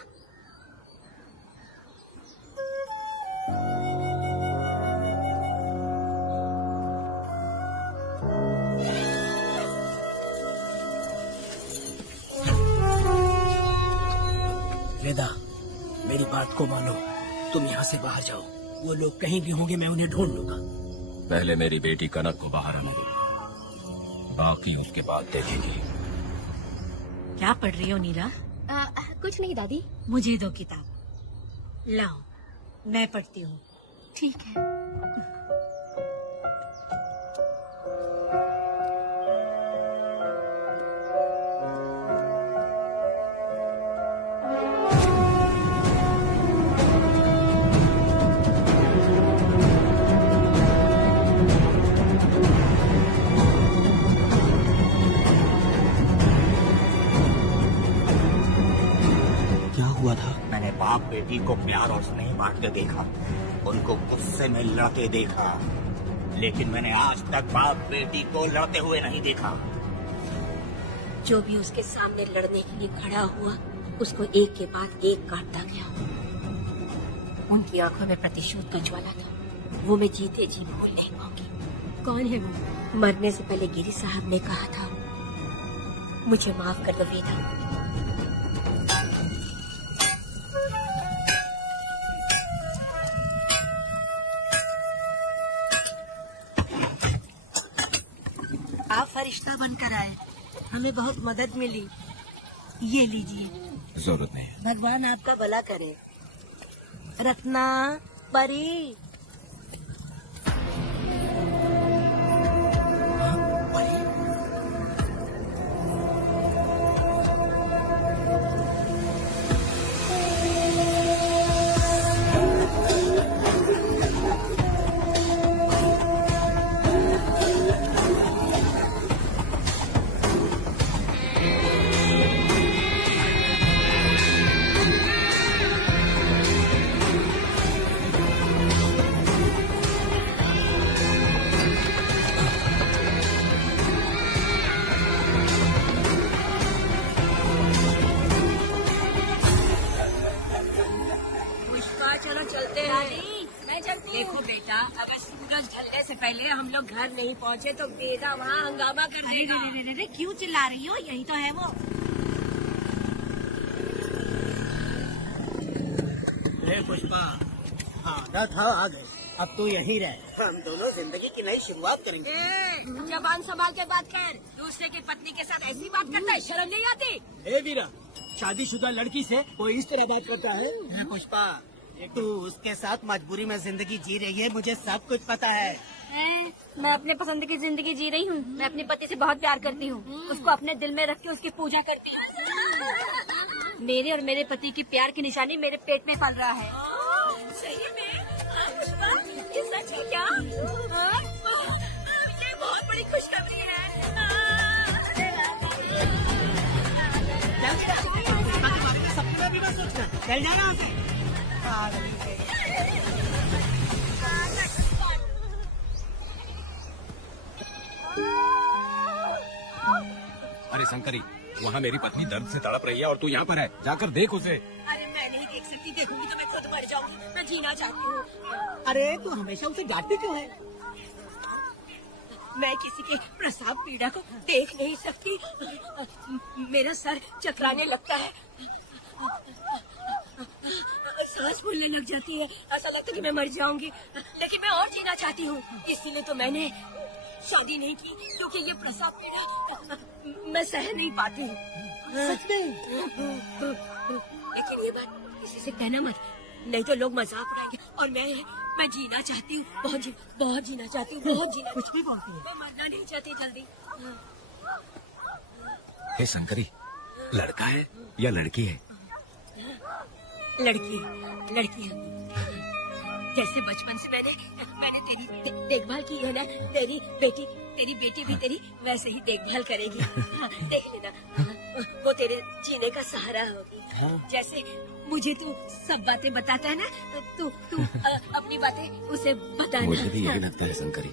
वेदा, मेरी बात को मानो, तुम यहाँ से बाहर जाओ। वो लोग कहीं भी होंगे, मैं उन्हें ढूंढ लूंगा। पहले मेरी बेटी कनक को बाहर आने दो, बाकी उसके बाद देखेंगे। क्या पढ़ रही हो नीला? कुछ नहीं दादी। मुझे दो किताब। लाओ, मैं पढ़ती हूँ। ठीक है। मैंने बाप बेटी को प्यार और स्नेह बांटते देखा, उनको गुस्से में लड़ते देखा, लेकिन मैंने आज तक बाप बेटी को लड़ते हुए नहीं देखा। जो भी उसके सामने लड़ने के लिए खड़ा हुआ, उसको एक के बाद एक काटता गया। उनकी आंखों में प्रतिशोध का ज्वाला था, वो मैं जीते जी भूल नहीं पाऊंगी। कौन है वो? मरने से पहले गिरी साहब ने कहा था, मुझे माफ कर दो वेदा। आप फरिश्ता बनकर आए, हमें बहुत मदद मिली। ये लीजिए। जरूरत नहीं। भगवान आपका भला करे। रत्ना परी। चलो चलते हैं। मैं चलती हूँ। देखो बेटा, अगर सूरज ढलने से पहले हम लोग घर नहीं पहुँचे तो बेटा वहाँ हंगामा कर देगा। क्यों चिल्ला रही हो? यही तो है वो। पुष्पा, हाँ था आ गए। अब तू यहीं रह, हम दोनों जिंदगी की नई शुरुआत करेंगे। जबान संभाल के बात कर। दूसरे की पत्नी के साथ ऐसी बात करता है, शर्म नहीं आती? ए वीरा, शादीशुदा लड़की से कोई इस तरह बात करता है? पुष्पा, तू उसके साथ मजबूरी में जिंदगी जी रही है, मुझे सब कुछ पता है। मैं अपने पसंद की जिंदगी जी रही हूँ। मैं अपने पति से बहुत प्यार करती हूँ। उसको अपने दिल में रख के उसकी पूजा करती हूँ। मेरे और मेरे पति की प्यार की निशानी मेरे पेट में पल रहा है। सही में? पुष्पा, ये सच है क्या? ये बहुत बड़ी खुशखबरी है। सपना भी मत सोचना, चल जाना यहाँ से। अरे शंकरी, वहाँ मेरी पत्नी दर्द से तड़प रही है और तू यहाँ पर है, जाकर देख उसे। अरे मैं नहीं देख सकती, देखूंगी तो मैं खुद मर जाऊंगी। मैं जीना चाहती हूँ। अरे तू हमेशा उसे डांटती क्यों है? मैं किसी के प्रसाव पीड़ा को देख नहीं सकती। मेरा सर चकराने लगता है, सांस फूलने लग जाती है, ऐसा लगता है कि मैं मर जाऊंगी। लेकिन मैं और जीना चाहती हूँ, इसीलिए तो मैंने शादी नहीं की, क्योंकि ये प्रसाव पीड़ा मैं सह नहीं पाती हूँ। सच में? लेकिन ये बात किसी से कहना मत, नहीं तो लोग मजाक उड़ाएंगे। और मैं जीना चाहती हूँ, बहुत जीना चाहती हूँ, बहुत जीना। कुछ भी बोलती है। मैं मरना नहीं चाहती जल्दी। हे शंकरी, लड़का है या लड़की है? लड़की है। जैसे बचपन से मैंने तेरी देखभाल की है ना, तेरी बेटी भी तेरी वैसे ही देखभाल करेगी। देख लेना, वो तेरे जीने का सहारा होगी। जैसे मुझे तू सब बातें बताता है ना, तू अपनी बातें उसे बताना। मुझे भी यही लगता है शंकरी।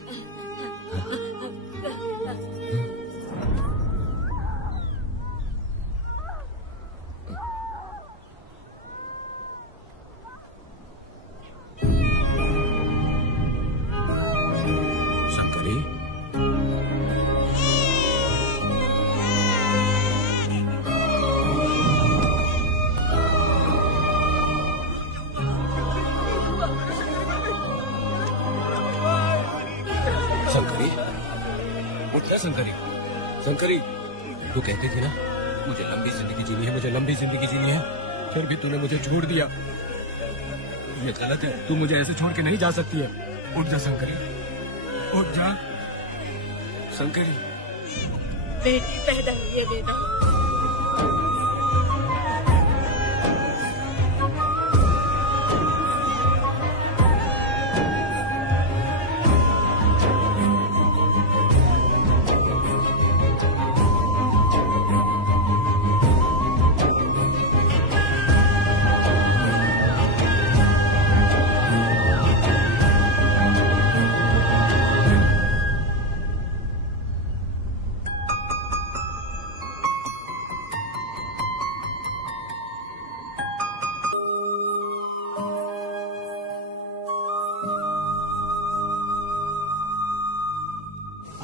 शंकरी, तू कहती थी ना मुझे लंबी जिंदगी जीनी है, फिर भी तूने मुझे छोड़ दिया। ये गलत है, तू मुझे ऐसे छोड़ के नहीं जा सकती है। उठ जा शंकरी, उठ जा शंकरी। बेटी पैदा हुई है बेटा।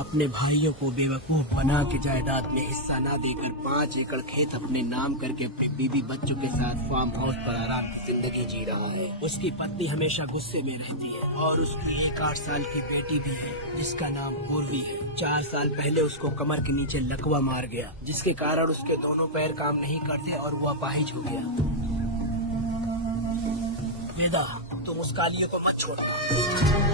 अपने भाइयों को बेवकूफ बना के जायदाद में हिस्सा ना देकर 5 एकड़ खेत अपने नाम करके अपनी बीवी बच्चों के साथ फार्म हाउस पर आराम की जिंदगी जी रहा है। उसकी पत्नी हमेशा गुस्से में रहती है और उसकी 1 8 साल की बेटी भी है जिसका नाम पूर्वी है। 4 साल पहले उसको कमर के नीचे लकवा मार गया, जिसके कारण उसके दोनों पैर काम नहीं करते और वो अपाहिज हो गया। वेदा, तुम उस कालिए को मत छोड़ना।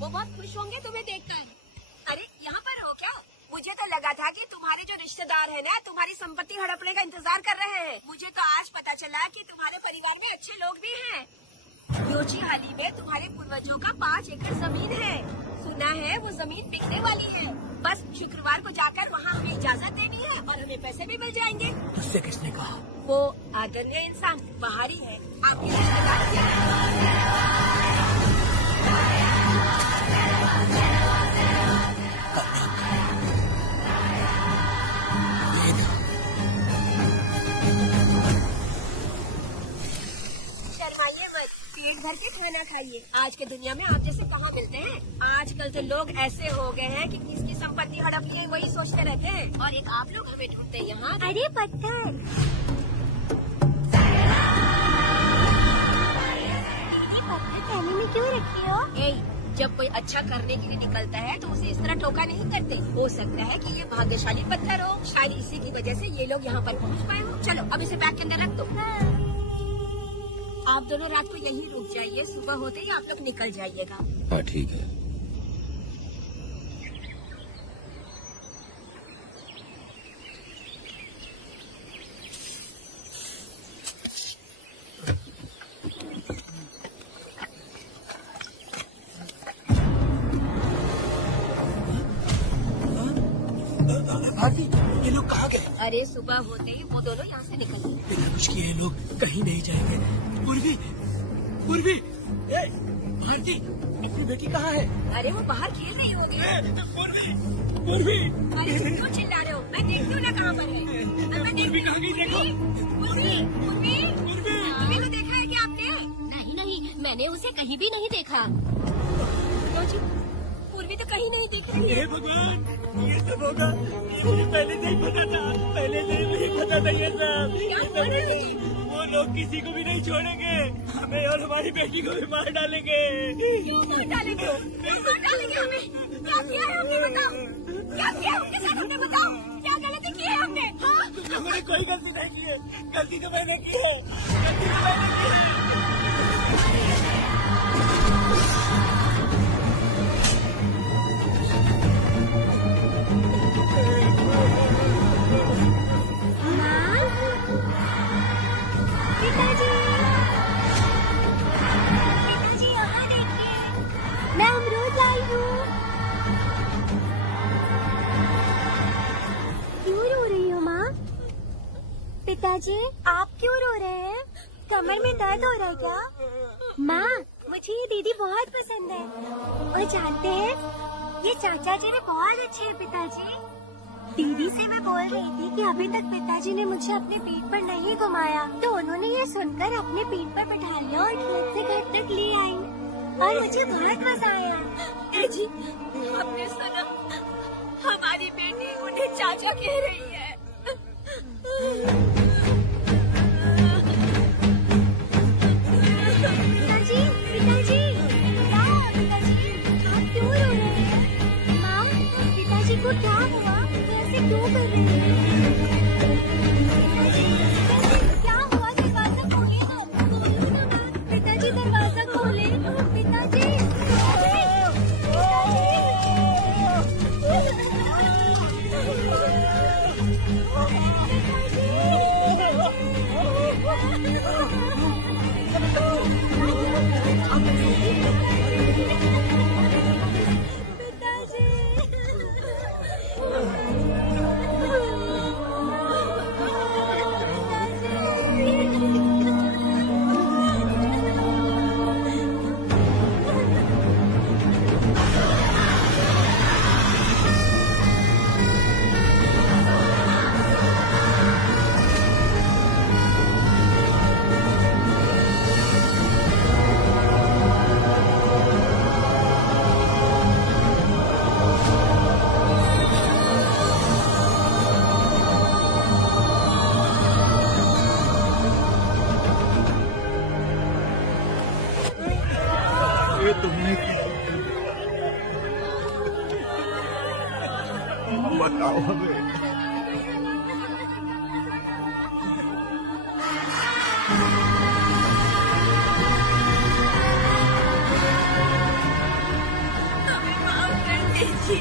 वो बहुत खुश होंगे तुम्हें देखकर। अरे यहाँ पर हो क्या? मुझे तो लगा था कि तुम्हारे जो रिश्तेदार हैं ना, तुम्हारी संपत्ति हड़पने का इंतजार कर रहे हैं। मुझे तो आज पता चला कि तुम्हारे परिवार में अच्छे लोग भी हैं। योचीहाली में तुम्हारे पूर्वजों का 5 एकड़ जमीन है। सुना है वो जमीन बिकने वाली है। बस शुक्रवार को जाकर वहाँ हमें इजाजत देनी है और हमें पैसे भी मिल जाएंगे। उससे किसने कहा? वो आदरणीय इंसान बाहरी है, आपके रिश्तेदार। पेट भर के खाना खाइए। आज के दुनिया में आप जैसे कहाँ मिलते हैं? आजकल तो लोग ऐसे हो गए हैं कि किसकी संपत्ति हड़प लिए वही सोचते रहते हैं। और एक आप लोग हमें ढूंढते हैं यहाँ। अरे पत्थर, अपने थैली में क्यों रखी हो? जब कोई अच्छा करने के लिए निकलता है तो उसे इस तरह टोका नहीं करते। हो सकता है कि ये भाग्यशाली पत्थर हो, शायद इसी की वजह से ये लोग यहाँ पर पहुँच पाए हो। चलो अब इसे बैग के अंदर रख दो। आप दोनों रात को यहीं रुक जाइए, सुबह होते ही आप लोग निकल जाइएगा। हाँ ठीक है। भारती, ये लोग कहाँ गए? अरे सुबह होते ही वो दोनों यहाँ से निकल गए। बिना कुछ किए ये लोग कहीं नहीं जाएंगे। पूर्वी, पूर्वी, ए, भारती, अपनी बेटी कहाँ है? अरे वो बाहर खेल रही होगी। पूर्वी, पूर्वी, अरे क्यों चिल्ला रहे हो? मैं देखती हूँ ना कहाँ पर है। मैं देखती हूँ। पूर्वी, पूर्वी, पूर्वी को देखा है क्या आपने? नहीं नहीं, मैंने उसे कहीं भी नहीं देखा। क्यों जी? पूर्वी तो कहीं नहीं दिख रही है। हे भगवान, ये सब होगा। मुझे पहले से ही पता था, पहले से ही मुझे पता था ये सब। वो लोग किसी को भी नहीं छोड़ेंगे, हमें और हमारी बेटी को भी मार डालेंगे। क्यों मार डालेंगे? क्यों मार डालेंगे हमें? क्या किया है हमने बताओ? क्या किया है उनके साथ हमने बताओ? क्या गलती की है हमने? हाँ? हमने कोई गलती नहीं की है, गलती तो मैंने की है, गलती तो मैंने की है। पिताजी, पिताजी यहाँ देखिए, मैं अमरूद लाई हूँ। क्यों रो रही हो माँ? पिताजी आप क्यों रो रहे हैं? कमर में दर्द हो रहा है क्या? माँ मुझे ये दीदी बहुत पसंद है। और जानते हैं ये चाचा जी भी बहुत अच्छे हैं पिताजी। दीदी से मैं बोल रही थी कि अभी तक पिताजी ने मुझे अपने पीठ पर नहीं घुमाया, तो उन्होंने ये सुनकर अपने पीठ पर बैठा लिया और खेत से घर तक ले आई और मुझे बहुत मजा आया। जी आपने सुना, हमारी बेटी उन्हें चाचा कह रही है। पिताजी, पिताजी, क्या हुआ पिताजी? आप क्यों रो रहे हैं? माँ, पिताजी को क्या हुआ? ऐसे क्यों कर रहे हैं? पिताजी, क्या हुआ? दरवाजा खोलिए ना, खोलिए ना माँ। पिताजी दरवाजा खोले, पिताजी, ये तुमने बताओ हमें। हमें माफ कर दीजिए।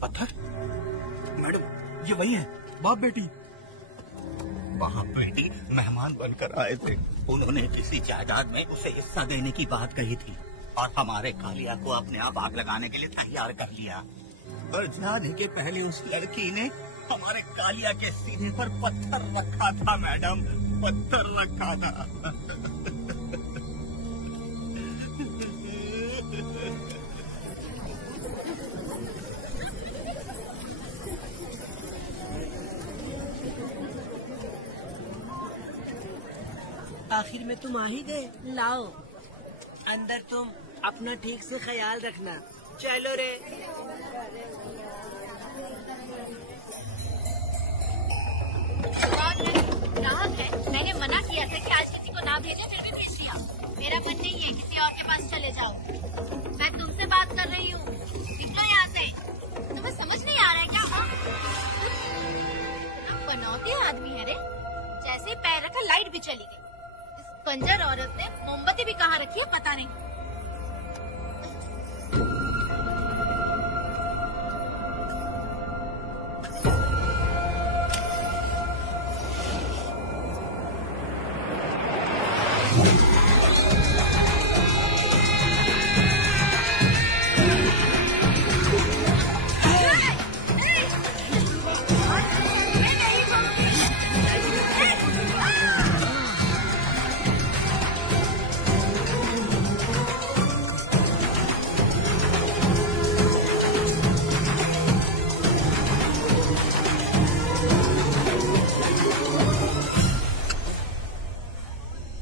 पत्थर? मैडम, ये वही है, बाप बेटी। बाप बेटी मेहमान बनकर आए थे। उन्होंने किसी जायदाद में उसे हिस्सा देने की बात कही थी और हमारे कालिया को अपने आप आग लगाने के लिए तैयार कर लिया। और जाने के पहले उस लड़की ने हमारे कालिया के सीने पर पत्थर रखा था मैडम, पत्थर रखा था। आखिर में तुम आ ही गए। लाओ अंदर, तुम अपना ठीक से ख्याल रखना। चलो रे। ग्राहक है, मैंने मना किया था कि आज किसी को ना भेजे, फिर भी भेज दिया। मेरा मन नहीं है किसी और के पास चले जाओ। मैं तुमसे बात कर रही हूँ, निकलो यहाँ से। तुम्हें समझ नहीं आ रहा है क्या? बनौती आदमी है रे, जैसे ही पैर रखा लाइट भी चली गई। इस कंजर औरत ने मोमबत्ती भी कहाँ रखी है पता नहीं।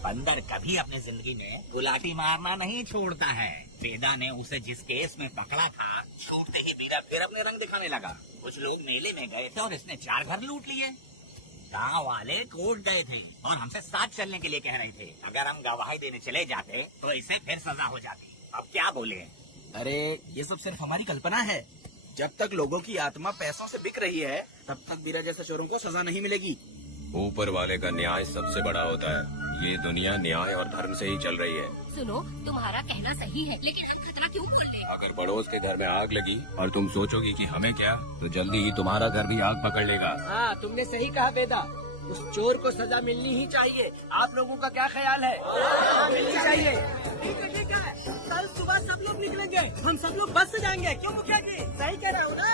बंदर कभी अपनी जिंदगी में गुलाटी मारना नहीं छोड़ता है। वेदा ने उसे जिस केस में पकड़ा था, छूटते ही वीरा फिर अपने रंग दिखाने लगा। कुछ लोग मेले में गए थे और इसने 4 घर लूट लिए। गांव वाले कोर्ट गए थे और हमसे साथ चलने के लिए कह रहे थे। अगर हम गवाही देने चले जाते तो इसे फिर सजा हो जाती। अब क्या बोले? अरे ये सब सिर्फ हमारी कल्पना है। जब तक लोगों की आत्मा पैसों से बिक रही है, तब तक वीरा जैसे चोरों को सजा नहीं मिलेगी। ऊपर वाले का न्याय सबसे बड़ा होता है। ये दुनिया न्याय और धर्म से ही चल रही है। सुनो, तुम्हारा कहना सही है, लेकिन हम खतरा क्यों खोल रहे? अगर पड़ोस के घर में आग लगी और तुम सोचोगी कि हमें क्या, तो जल्दी ही तुम्हारा घर भी आग पकड़ लेगा। हाँ, तुमने सही कहा वेदा। उस चोर को सजा मिलनी ही चाहिए। आप लोगों का क्या ख्याल है? मिलनी चाहिए। ठीक है, कल सुबह सब लोग निकलेंगे। हम सब लोग बस से जाएंगे। क्यों मुखिया जी? सही कह रहा हूँ ना?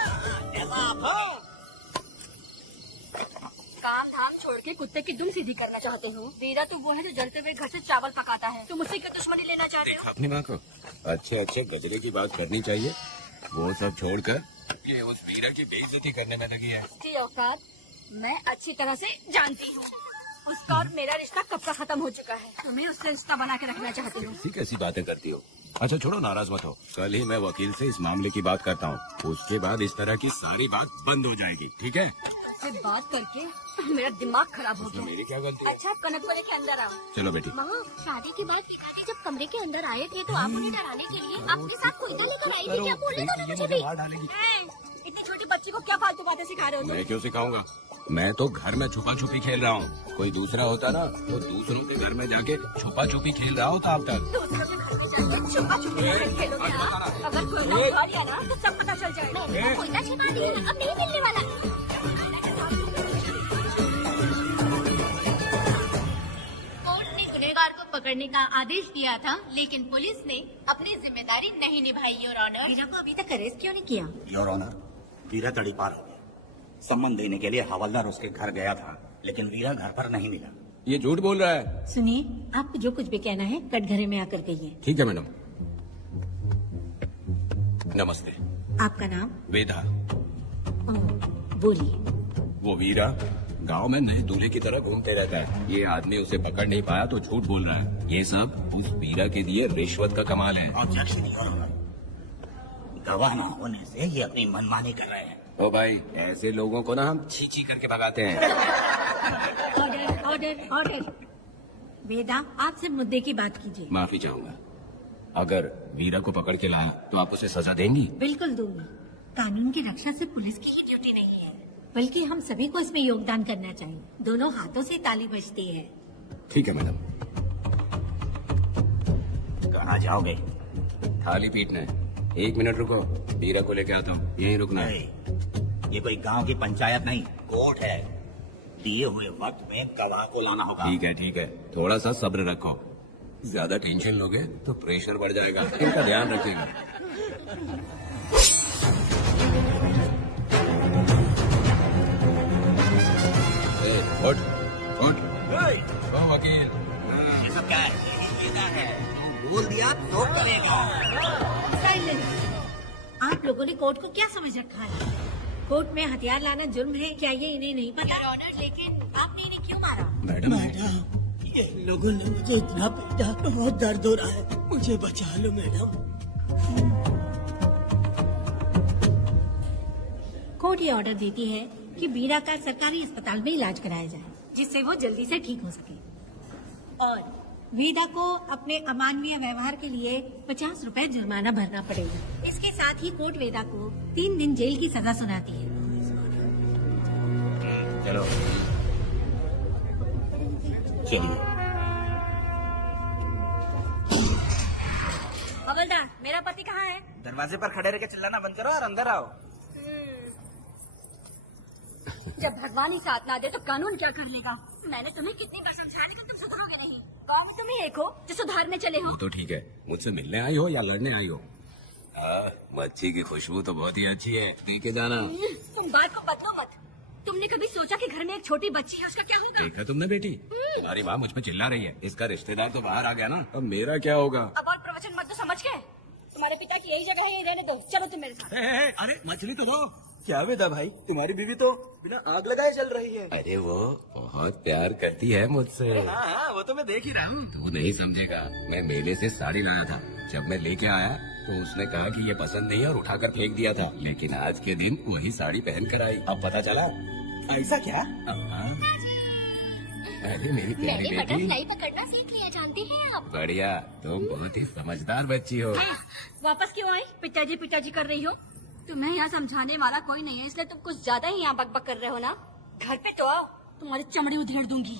काम धाम छोड़ के कुत्ते की दुम सीधी करना चाहते हो? वीरा तो वो है जो जलते हुए घर से चावल पकाता है। तुम उसी की दुश्मनी लेना चाहते हो? अपनी माँ को अच्छे अच्छे गजरे की बात करनी चाहिए। वो सब छोड़कर ये उस वीरा की बेइज्जती करने में लगी है। उसकी औकात मैं अच्छी तरह से जानती हूँ। उसका और मेरा रिश्ता कब का खत्म हो चुका है। तुम्हें उससे रिश्ता बना के रखना चाहती हूँ। ठीक ऐसी बातें करती हो। अच्छा छोड़ो, नाराज मत हो। कल ही मैं वकील से इस मामले की बात करता हूँ। उसके बाद इस तरह की सारी बात बंद हो जाएगी। ठीक है? उससे बात करके मेरा दिमाग खराब हो गया। मेरी क्या गलती है? अच्छा, कनक वाले के अंदर आओ। चलो बेटी। माँ, शादी के बाद पिताजी जब कमरे के अंदर आए थे तो आप उन्हें डराने के लिए अपने साथ कोयता लेकर आई थी। क्या बोल रहे थे मुझे भी? इतनी छोटी बच्ची को क्या फालतू बातें सिखा रहे हो तुम? मैं क्यों सिखाऊंगा? मैं तो घर में छुपा छुपी खेल रहा हूँ। कोई दूसरा होता ना तो दूसरों के घर में जाके छुपा छुपी खेल रहा होता अब तक। दूसरों के घर में जाके छुपा छुपी खेलोगे आप? अगर कोयला उठा लिया ना तो सब पता चल जाएगा। मैंने कोयला छिपा दिया, अब नहीं मिलने वाला। कोर्ट ने गुनहगार को पकड़ने का आदेश दिया था, लेकिन पुलिस ने अपनी जिम्मेदारी नहीं निभाई। योर ऑनर, वीरा को अभी तक अरेस्ट क्यों नहीं किया? योर ऑनर, वीरा तड़ीपार हो गया। सम्मान देने के लिए हवलदार उसके घर गया था, लेकिन वीरा घर पर नहीं मिला। ये झूठ बोल रहा है। सुनिए, आपको जो कुछ भी कहना है कटघरे में आकर कहिए। ठीक है मैडम। नमस्ते। आपका नाम? वेदा। बोलिए। वो वीरा गांव में नए दूल्हे की तरह घूमते रहता है। ये आदमी उसे पकड़ नहीं पाया तो झूठ बोल रहा है। ये सब उस वीरा के दिए रिश्वत का कमाल है। ऑब्जेक्शन योर ऑनर, गवाह न होने से ये अपनी मनमानी कर रहे हैं। ओ भाई, ऐसे लोगों को ना हम छी करके भगाते हैं। Order, order, order. वेदा, आपसे मुद्दे की बात कीजिए। माफी चाहूंगा। अगर वीरा को पकड़ के लाया तो आप उसे सजा देंगी? बिल्कुल दूंगी। कानून की रक्षा से पुलिस की ही ड्यूटी नहीं है, बल्कि हम सभी को इसमें योगदान करना चाहिए। दोनों हाथों से ताली बजती है। ठीक है मैडम। कहाँ जाओगे? थाली पीटने। 1 मिनट रुको, वीरा को लेके आता हूँ। यहीं रुकना है। ये कोई गांव की पंचायत नहीं, कोर्ट है। दिए हुए वक्त में गवाह को लाना होगा। ठीक है, थोड़ा सा सब्र रखो। ज्यादा टेंशन लोगे तो प्रेशर बढ़ जाएगा। इनका ध्यान रखिएगा। उठ, ओ वकील। ये सब क्या है? ये क्या है? तू बोल दिया तो करेगा। साइलेंस। आप लोगों ने कोर्ट को क्या समझ रखा है? कोर्ट में हथियार लाना जुर्म है, क्या ये इन्हें नहीं पता? ऑनर, लेकिन आपने इन्हें क्यों मारा? मैडम, ये लोगों ने मुझे इतना पीटा, बहुत दर्द हो रहा है, मुझे बचा लो मैडम। कोर्ट ये ऑर्डर देती है कि वीरा का सरकारी अस्पताल में इलाज कराया जाए, जिससे वो जल्दी से ठीक हो सके। और वीरा को अपने अमानवीय व्यवहार के लिए 50 रुपए जुर्माना भरना पड़ेगा। इसके साथ ही कोर्ट वेदा को 3 दिन जेल की सजा सुनाती है। चलो चलिए। हवलदार, मेरा पति कहाँ है? दरवाजे पर खड़े रह के चिल्लाना बंद करो और अंदर आओ। जब भगवान ही साथ ना दे तो कानून क्या कर लेगा? मैंने तुम्हें कितनी बार समझाया लेकिन तुम सुधरोगे नहीं। गाँव में तुम ही एक हो जो सुधारने चले हो। तो ठीक है, मुझसे मिलने आई हो या लड़ने आई हो? मच्छी की खुशबू तो बहुत ही अच्छी है, पी के जाना। तुम बात को बदलो मत। तुमने कभी सोचा कि घर में एक छोटी बच्ची है, उसका क्या होगा? देखा तुमने बेटी, तुम्हारी माँ मुझ पे चिल्ला रही है, इसका रिश्तेदार तो बाहर आ गया ना, अब मेरा क्या होगा? अब और प्रवचन मत दो, समझ के। तुम्हारे पिता की यही जगह है, यही रहने दो। चलो तुम मेरे साथ। अरे मछली तो दो। क्या वेदा भाई, तुम्हारी बीवी तो बिना आग लगाए चल रही है। अरे वो बहुत प्यार करती है मुझसे। हाँ, वो तो मैं देख ही रहा हूँ। तू नहीं समझेगा, मैं मेले से साड़ी लाया था, जब मैं लेके आया तो उसने कहा कि ये पसंद नहीं है और उठाकर फेंक दिया था, लेकिन आज के दिन वही साड़ी पहन कर आई। अब पता चला। ऐसा क्या? अरे मेरी प्यारी मैंने बेटी, बटरफ्लाई पकड़ना सीख लिया, जानती हैं आप? बढ़िया, तुम बहुत ही समझदार बच्ची हो। वापस क्यों आई? पिताजी कर रही हो? तुम्हें यहाँ समझाने वाला कोई नहीं है, इसलिए तुम कुछ ज्यादा ही यहाँ बकबक कर रहे हो ना। घर पे तो आओ, तुम्हारी चमड़ी उधेड़ दूंगी।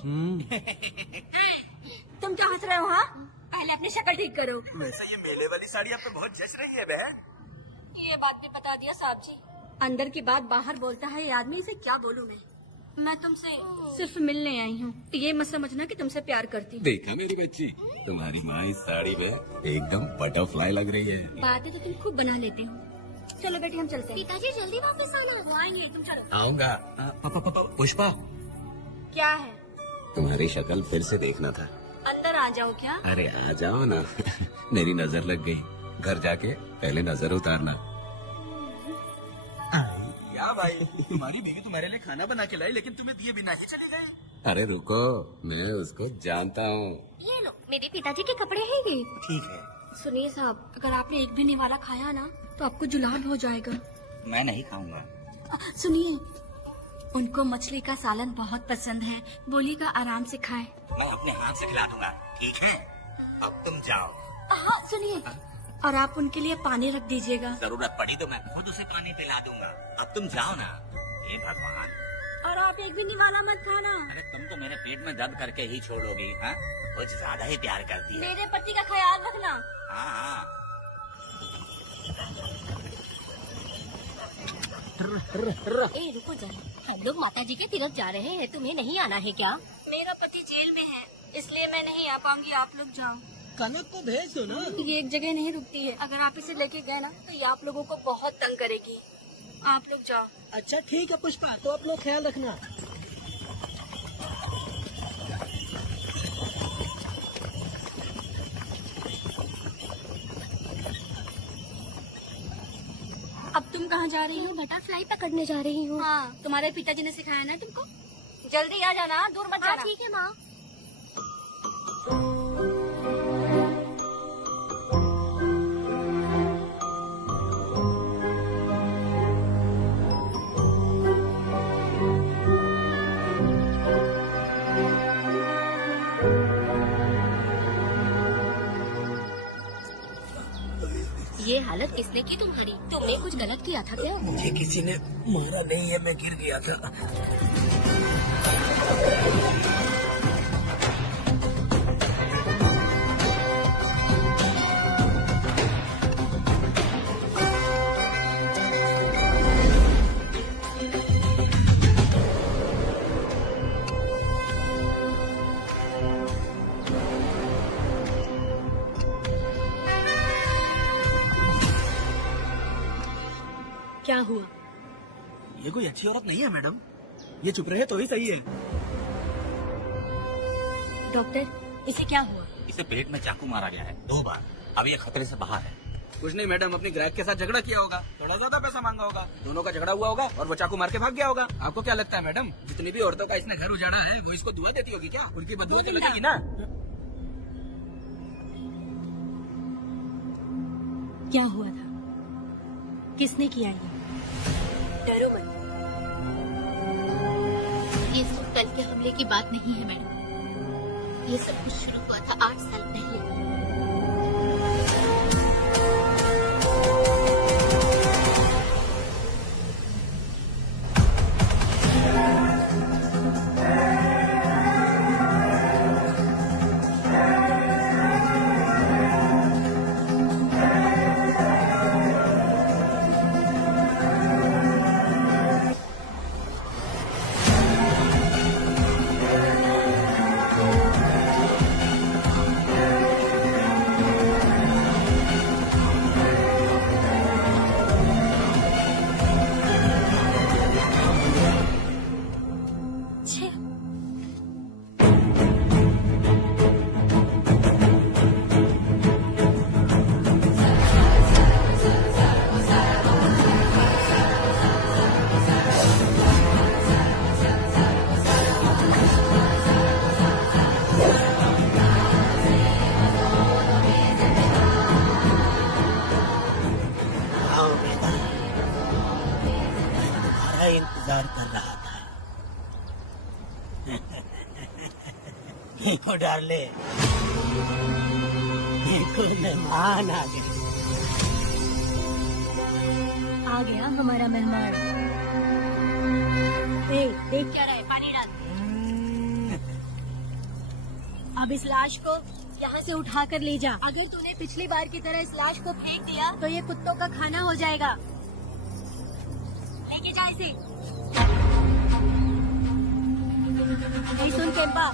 तुम क्या हंस रहे हो? हाँ, पहले अपनी शक्ल ठीक करो। वैसे ये मेले वाली साड़ी आप पे बहुत जच रही है बहन। ये बात भी बता दिया साहब जी। अंदर की बात बाहर बोलता है ये आदमी, इसे क्या बोलूं मैं तुमसे सिर्फ मिलने आई हूँ। ये मत समझना कि तुमसे प्यार करती हूँ। देखा मेरी बच्ची, तुम्हारी माँ इस साड़ी में एकदम बटरफ्लाई लग रही है। बातें तो तुम खूब बना लेते हो। चलो बेटी हम चलते हैं। पिताजी जल्दी वापस आना। वो आएंगे, तुम चलो। आऊंगा। पुष्पा, क्या है? तुम्हारी शक्ल फिर से देखना था। अंदर आ जाओ क्या? अरे आ जाओ ना। मेरी नजर लग गई, घर जाके पहले नजर उतारना। क्या भाई, तुम्हारी बीवी तुम्हारे लिए खाना बना के लाई, लेकिन तुम्हें दिए बिना ही चली गई। अरे रुको, मैं उसको जानता हूँ। ये लो, मेरे पिताजी के कपड़े हैं ये। ठीक है। सुनिए साहब, अगर आपने एक भी निवाला खाया ना तो आपको जुलाब हो जाएगा। मैं नहीं खाऊंगा। सुनिए, उनको मछली का सालन बहुत पसंद है, बोलिएगा आराम से खाए। मैं अपने हाथ से खिला दूंगा, ठीक है? अब तुम जाओ। हाँ सुनिए, और आप उनके लिए पानी रख दीजिएगा। जरूरत पड़ी तो मैं खुद उसे पानी पिला दूंगा। अब तुम जाओ ना। हे भगवान। और आप एक भी निवाला मत खाना। अरे तुम तो मेरे पेट में दर्द करके ही छोड़ोगी। हाँ, कुछ ज्यादा ही प्यार करती है। मेरे पति का ख्याल रखना। हाँ हाँ। ए रुको जरा, हम लोग माता जी के तीर्थ जा रहे हैं, तुम्हें नहीं आना है क्या? मेरा पति जेल में है, इसलिए मैं नहीं आ पाऊंगी। आप लोग जाओ। कनक को भेज दो ना। ये एक जगह नहीं रुकती है, अगर आप इसे लेके गए ना तो ये आप लोगों को बहुत तंग करेगी। आप लोग जाओ। अच्छा ठीक है पुष्पा, तो आप लोग ख्याल रखना। अब तुम कहाँ जा रही हो? बटरफ्लाई पकड़ने जा रही हूँ। हाँ, तुम्हारे पिताजी ने सिखाया ना तुमको। जल्दी आ जाना, दूर मत जाना। ठीक है माँ। ये हालत किसने की तुम्हारी? तुमने कुछ गलत किया था क्या? मुझे किसी ने मारा नहीं है, मैं गिर गया था। क्या हुआ? ये कोई अच्छी औरत नहीं है मैडम, ये चुप रहे तो ही सही है। डॉक्टर, इसे क्या हुआ? इसे पेट में चाकू मारा गया है 2 बार। अब ये खतरे से बाहर है। कुछ नहीं मैडम, अपनी ग्राहक के साथ झगड़ा किया होगा, थोड़ा ज्यादा पैसा मांगा होगा, दोनों का झगड़ा हुआ होगा और वो चाकू मार के भाग गया होगा। आपको क्या लगता है मैडम, जितनी भी औरतों का इसने घर उजाड़ा है वो इसको दुआ देती होगी क्या? उनकी बदुआ तो लगेगी ना। क्या हुआ था? किसने किया ये? डरो मत। ये सब कल के हमले की बात नहीं है मैडम। ये सब कुछ शुरू हुआ था 8 साल पहले। इंतजार कर रहा था। देखो डार्ले, देखो मेहमान आ गए। आ गया हमारा मेहमान। देख क्या रहा है, पानी डाल। अब इस लाश को यहाँ से उठा कर ले जा। अगर तूने पिछली बार की तरह इस लाश को फेंक दिया तो ये कुत्तों का खाना हो जाएगा। लेके जा इसे। नहीं सुन केम्पा,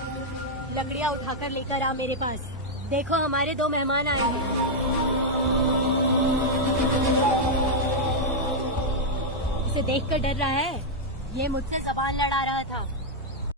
लकड़ियाँ उठाकर लेकर आ मेरे पास। देखो हमारे 2 मेहमान आए हैं। इसे देखकर डर रहा है। ये मुझसे ज़बान लड़ा रहा था।